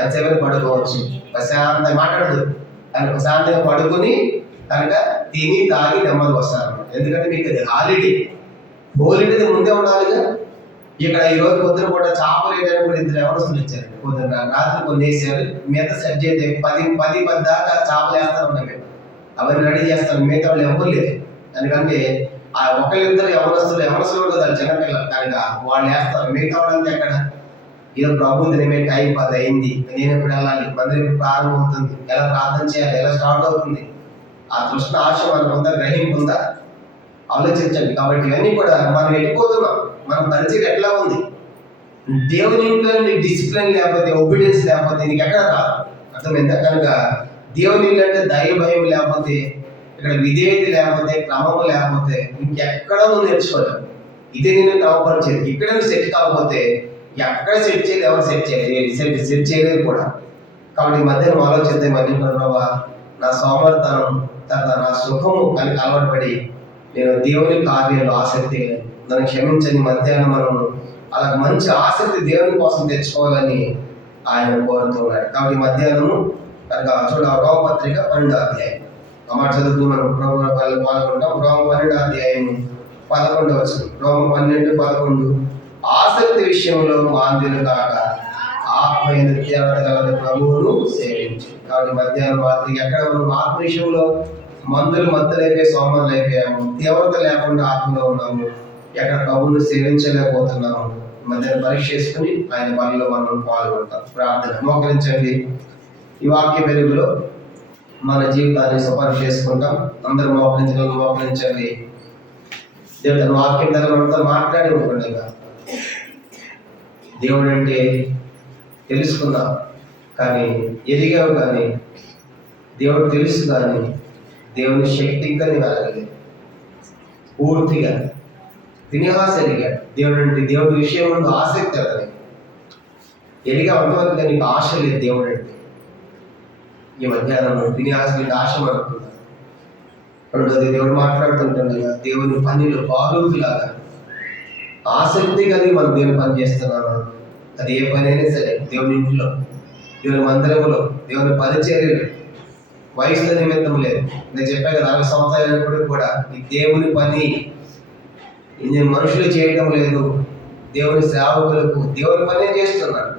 ఎంతసేపు పడుకోవచ్చు, ప్రశాంతంగా మాట్లాడదు. కనుక ప్రశాంతంగా పడుకుని కనుక తిని తాగి నెమ్మది వస్తారు. ఎందుకంటే మీకు అది హాలిడే. హోలిడే ముందే ఉండాలిగా. ఇక్కడ ఈ రోజు పొద్దున పూట చేపలు వేయడానికి కూడా ఇద్దరు ఎవరు ఇచ్చారు. పొద్దున రాత్రి కొన్ని వేసారు, మిగతా సెట్ చేస్తే 10 దాకా చేపలు వేస్తారు ఉన్నాయి మేము. అవన్నీ రెడీ చేస్తాను, మిగతా వాళ్ళు ఎవరు లేదు. ఎందుకంటే ఆ ఒకరిద్దరు ఎవరస్తులు కూడా చిన్నపిల్లలు కనుక వాళ్ళు వేస్తారు. మిగతా వాళ్ళంతా ఎక్కడ ఏదో ప్రభు తినే టైం 10 అయింది, నేను ఎప్పుడు వెళ్ళాలి, మందిరం ఎప్పుడు ప్రారంభం అవుతుంది, ఎలా ప్రార్థన చేయాలి, ఎలా స్టార్ట్ అవుతుంది, ఆ తృష్ణ ఆశ మనకు ఉందా, గ్రహింపు ఉందా, ఆలోచించండి. కాబట్టి ఇవన్నీ కూడా మనం వెళ్ళిపోతున్నాం. మన పరిచయం ఎట్లా ఉంది? దేవుని ఇంట్లో నీకు డిసిప్లిన్ లేకపోతే, ఒబీడియన్స్ లేకపోతే నీకు ఎక్కడ రాదు. అర్థమైందా? కనుక దేవుని ఇల్లు అంటే దయ భయం లేకపోతే, ఇక్కడ విధేయత లేకపోతే, క్రమము లేకపోతే ఇంకెక్కడ నువ్వు నేర్చుకోలేవు. ఇదే నేను క్రమపరిచేది. ఇక్కడ నువ్వు సెట్ కాకపోతే ఎక్కడ సెట్ చేయలేదు, ఎవరు సెట్ చేయలేదు, సెట్ చేయలేదు కూడా. కాబట్టి ఈ మధ్య నువ్వు ఆలోచిస్తే మళ్ళీ ప్రభావ నా సోమర్థనం తర్వాత నా సుఖము అని అలవాటు పడి నేను దేవుని కార్యాలు ఆసక్తి నన్ను క్షమించని మధ్యాహ్నం మనము అలా మంచి ఆసక్తి దేవుని కోసం తెచ్చుకోవాలని ఆయన కోరుతున్నాడు. కాబట్టి మధ్యాహ్నము కనుక చూడ రోమపత్రిక 12వ అధ్యాయం మాట చదువుతూ మనం ప్రభు పాల్గొంటాం. రోమ 12వ అధ్యాయం 11వ వచనం. రోమ 12:11 ఆసక్తి విషయంలో మాంద్యులు కాక ఆత్మైన గల ప్రభువును సేవించు. కాబట్టి మధ్యాహ్నం రాత్రికి ఎక్కడ మనం ఆత్మ విషయంలో మందులు మత్తులైపోయి సోమరులు అయిపోయాము, తీవ్రత లేకుండా ఆత్మలో ఉన్నాము, ఎక్కడ ప్రభువును సేవించలేకపోతున్నాము. మధ్యాహ్నం పరీక్ష చేసుకుని ఆయన పనిలో మనం పాల్గొంటాం. ప్రార్థన మోకరించండి. ఈ వాక్య వెలుగులో మన జీవితాన్ని సఫర్ చేసుకుంటాం. అందరూ మోకరించండి. దేవుడు వాక్యం మనతో మాట్లాడి ఉండగా దేవుడు అంటే తెలుసుకున్నావు కానీ ఎదిగావు, కానీ దేవుడు తెలుసు కానీ దేవుని శక్తి ఇంకా నీకు కలగలేదు. పూర్తిగా ఫినెహాసు ఎదిగాడు. దేవుడు అంటే దేవుడి విషయం ముందు ఆసక్తి అతని ఎదిగా అంతవరకు నీకు ఆశ లేదు. దేవుడు అంటే ఈ మధ్యాహ్నం ఫినెహాసు ఆశ అనుకున్నాను. రెండోది దేవుడు మాట్లాడుతుంటుండగా దేవుని పనిలో బారూతులాగా ఆసక్తి కలిగి మనం దేవుని పని చేస్తున్నాము. అది ఏ పని అయినా సరే, దేవుని ఇంట్లో, దేవుని మందిరంలో, దేవుని పరిచర్యలు వయసుల నిమిత్తం లేదు. నేను చెప్పాను కదా, 40 సంవత్సరాలు కూడా ఈ దేవుని పని నేను మనుషులు చేయడం లేదు, దేవుని సేవకులకు దేవుని పని చేస్తున్నాడు.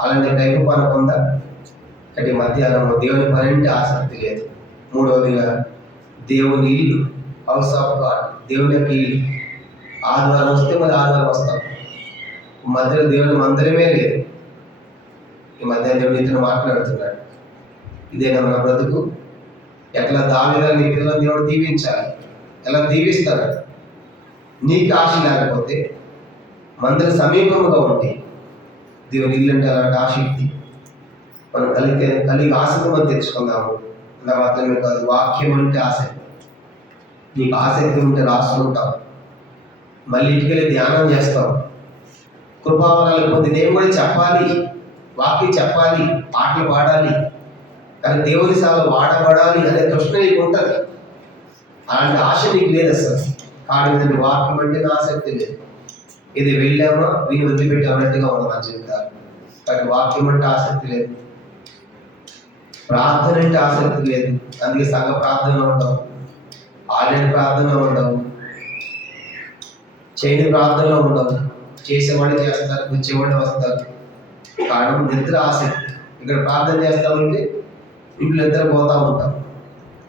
అలాంటి టైపు పని ఉందా? అంటే మధ్యాహ్నం దేవుని పని అంటే ఆసక్తి లేదు. మూడవదిగా దేవుని ఇల్లు, హౌస్ ఆఫ్ గాడ్, దేవుని యొక్క ఇల్లు. ఆదివారం వస్తే మరి ఆదివారం వస్తాం, మధ్యలో దేవుని మందిరమే లేదు. ఈ మధ్య దేవుడు ఇతను మాట్లాడుతున్నాడు. ఇదేనా మన బ్రతుకు? ఎట్లా దావీదుల నీతిలో దేవుడు దీవించాలి, ఎలా దీవిస్తాడు? నీకు ఆశ లేకపోతే మందిర సమీపంగా ఉంటే దేవుని ఇల్లు అంటే అలాంటి ఆసక్తి మనం కలిగి ఆసక్తి మనం తెచ్చుకుందాము. అలా మాత్రమే కాదు, వాక్యం అంటే ఆసక్తి. నీకు ఆసక్తి ఉంటే రాసుకుంటావు, మళ్ళీ ఇంటికెళ్ళి ధ్యానం చేస్తావు. కృపావరాలు పొంది నేను కూడా చెప్పాలి, వాక్యం చెప్పాలి, పాటలు పాడాలి, కానీ దేవుని సేవలో వాడబడాలి అనే తృష్ణ నీకు ఉంటుంది. అలాంటి ఆశ నీకు లేదు అసలు. కానీ వాక్యం అంటే ఆసక్తి లేదు. ఇది వెళ్ళామా వీని వదిలిపెట్టి అన్నట్టుగా ఉంది మన జీవితాలు. కానీ వాక్యం అంటే ఆసక్తి లేదు, ప్రార్థన అంటే ఆసక్తి లేదు. అందుకే సంఘ ప్రార్థనలో ఉండవు, ఆన్లైన్ ప్రార్థనలో ఉండవు, చేయని ప్రార్థనలో ఉండవు. చేసేవాడే చేస్తారు, వచ్చేవాడే వస్తారు. కారణం నిద్ర ఆసక్తి. ఇక్కడ ప్రార్థన చేస్తా ఉంటే ఇంట్లో నిద్ర పోతా ఉంటాం.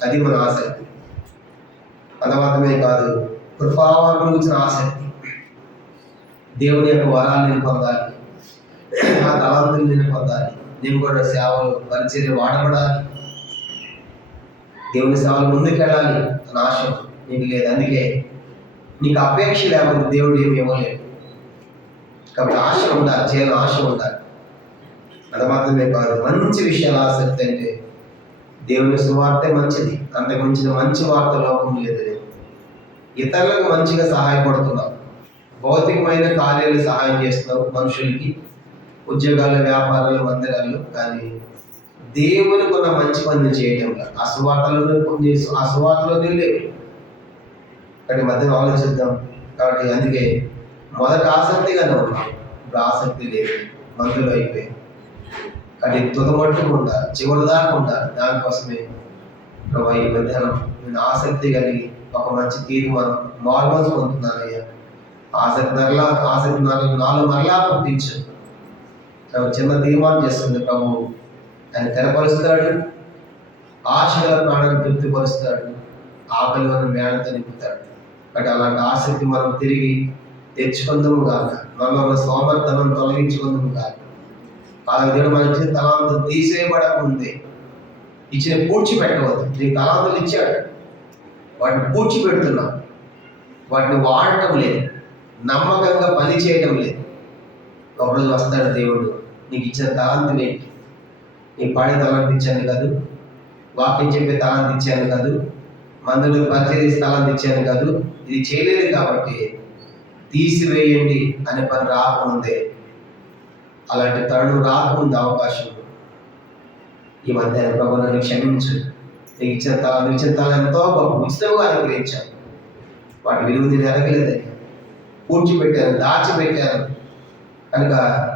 అది మన ఆసక్తి. అంతమాత్రమే కాదు, కృపావరం గురించిన ఆసక్తి. దేవుని యొక్క వరాలు నేను పొందాలి, ఆ తలాంతులు నేను పొందాలి, నేను కూడా సేవలు పరిచర్య వాడబడాలి, దేవుని సేవలు ముందుకెళ్ళాలి అన్న ఆశ నీకు లేదు. అందుకే నీకు అపేక్ష లేకపోతే దేవుడు ఏమి ఇవ్వలేదు. కాబట్టి ఆశ ఉండాలి, చేయాలని ఆశ ఉండాలి. అది మాత్రమే కాదు, మంచి విషయాలు ఆసక్తి. అంటే దేవుని సువార్తే మంచిది, అంతకు మించిన మంచి వార్త లోకం లేదు. ఇతరులకు మంచిగా సహాయపడుతున్నావు, భౌతికమైన కార్యాలు సహాయం చేస్తున్నావు మనుషులకి, ఉద్యోగాలు, వ్యాపారాలు, మందిరాలు. కానీ దేవుని కొన్న మంచి పనులు చేయటంలో ఆ సువార్తలోనే లేవు. కానీ మధ్యలో ఆలోచిద్దాం. కాబట్టి అందుకే మొదట ఆసక్తిగానే ఉన్నాం, ఇప్పుడు ఆసక్తి లేదు, మందులు అయిపోయి. కానీ తుదమట్టుకు ఉండాలి, చివరి దాకా ఉండాలి. దానికోసమే ప్రభా ఈ మధ్యాహ్నం నేను ఆసక్తి కలిగి ఒక మంచి తీర్మానం మార్మల్స్ పొందుతున్నానయ్యా, ఆసక్తి నాలో మరలా పుట్టించు. చిన్న తీర్మానం చేస్తుంది ప్రభు. ఆయన తెరపరుస్తాడు, ఆశల ప్రాణాన్ని తృప్తిపరుస్తాడు, ఆకలి మనం మేడతో నింపుతాడు. కాబట్టి అలాంటి ఆసక్తి మనం తిరిగి తెచ్చుకుందాము కాక, మనలో సోమర్థనం తొలగించుకుందాము కాక. అలాగే దేవుడు మన ఇచ్చిన తలాంతులు తీసేయబడకముందే ఇచ్చిన పూడ్చిపెట్టవద్దు. నీకు తలాంతులు ఇచ్చాడు, వాటిని పూడ్చిపెడుతున్నాం, వాటిని వాడటం లేదు, నమ్మకంగా పని చేయటం లేదు. ఒకరోజు వస్తాడు దేవుడు, నీకు ఇచ్చిన తలాంతులు ఏంటి? నీకు పాడే తలాంతి ఇచ్చాను కాదు, వాక్యం చెప్పే తలాంతి ఇచ్చాను కాదు, మందులు పరిచయ తలాంతి ఇచ్చాను కాదు, ఇది చేయలేదు కాబట్టి తీసివేయండి అనే పని రాకముందే, అలాంటి తరుణం రాకముందు అవకాశం ఈ మధ్య ప్రభు నన్ను క్షమించు, నీకు ఇచ్చిన తల ఎంతో గొప్ప ఉచితంగా అనుగ్రహించాను, వాటి విలువ నేను ఎరగలేదని పూడ్చిపెట్టాను, దాచిపెట్టాను కనుక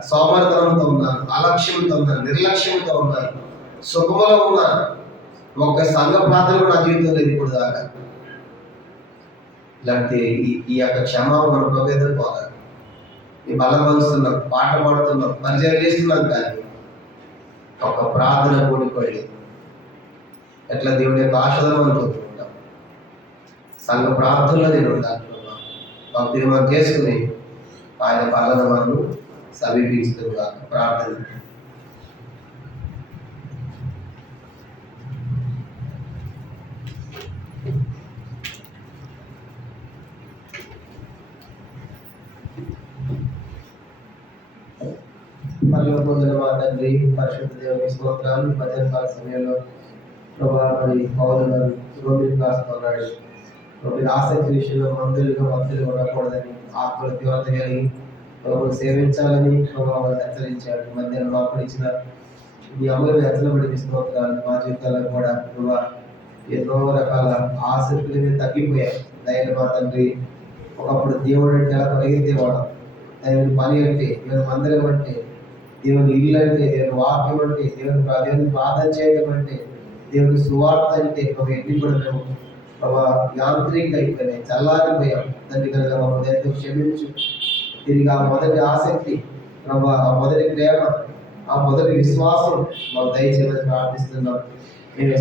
సోమరితనంతో ఉన్నాను, అలక్ష్యంతో ఉన్నాను, నిర్లక్ష్యంతో ఉన్నాను, సుఖములో ఉన్నాను. ఒక్క సంఘ ప్రార్థన కూడా నా జీవితంలో లేదు ఇప్పుడు దాకా. ఇలాంటి ఈ యొక్క క్షమాపణ మన ప్రభు ఎదుర్కోవాలి. ఈ బలపరుస్తున్నాం, పాట పాడుతున్నాం, పరిచయం చేస్తున్నాం, కానీ ఒక ప్రార్థన కూడిపోయి ఎట్లా దేవుడి యొక్క ఆశీర్వాదం అనుకుంటున్నాం. సంఘ ప్రార్థనలో నేను ఉండాలి. మాకు తీర్మానం చేసుకుని ఆయన పాలన మనం సమీపిస్తున్నా ప్రార్థన. పొందిన మా తండ్రి, పరిశుద్ధ దేవుని స్తోత్రాలు. భజన కాల సమయంలో ప్రభా మరి పౌలు గారు రోడ్డు రాస్తున్నాడు. మీరు ఆసక్తి విషయంలో మందులుగా భక్తులు ఉండకూడదని, ఆత్మల తీవ్రత కలిగి ప్రభుత్వం సేవించాలని ప్రభావం హెచ్చరించాడు. మధ్యాహ్నం మాకు ఇచ్చిన ఈ అమలు హెచ్చలబడి స్తోత్రాలు. మా జీవితాల్లో కూడా ప్రభా ఎన్నో రకాల ఆసక్తులు మీద తగ్గిపోయాయి. దయన మా తండ్రి, ఒకప్పుడు దేవుడు అంటే ఎలా పరిగెత్తేవాడు. దేవుని పని అంటే, దేవుని మందిరం అంటే, దేవుని ఇల్లు అంటే, దేవుని వాక్యం అంటే, దేవుని ప్రార్థన చేయడం అంటే, దేవుని సువార్త అంటే ఎన్ని కూడా మేము యాంత్రిక అయిపోయినాయి, చల్లారిపోయాం. తండ్రి కనుక మమ్మల్ని క్షమించు. తిరిగి ఆ మొదటి ఆసక్తి, ఆ మొదటి ప్రేమ, ఆ మొదటి విశ్వాసం మాకు దయచేయమని ప్రార్థిస్తున్నాం.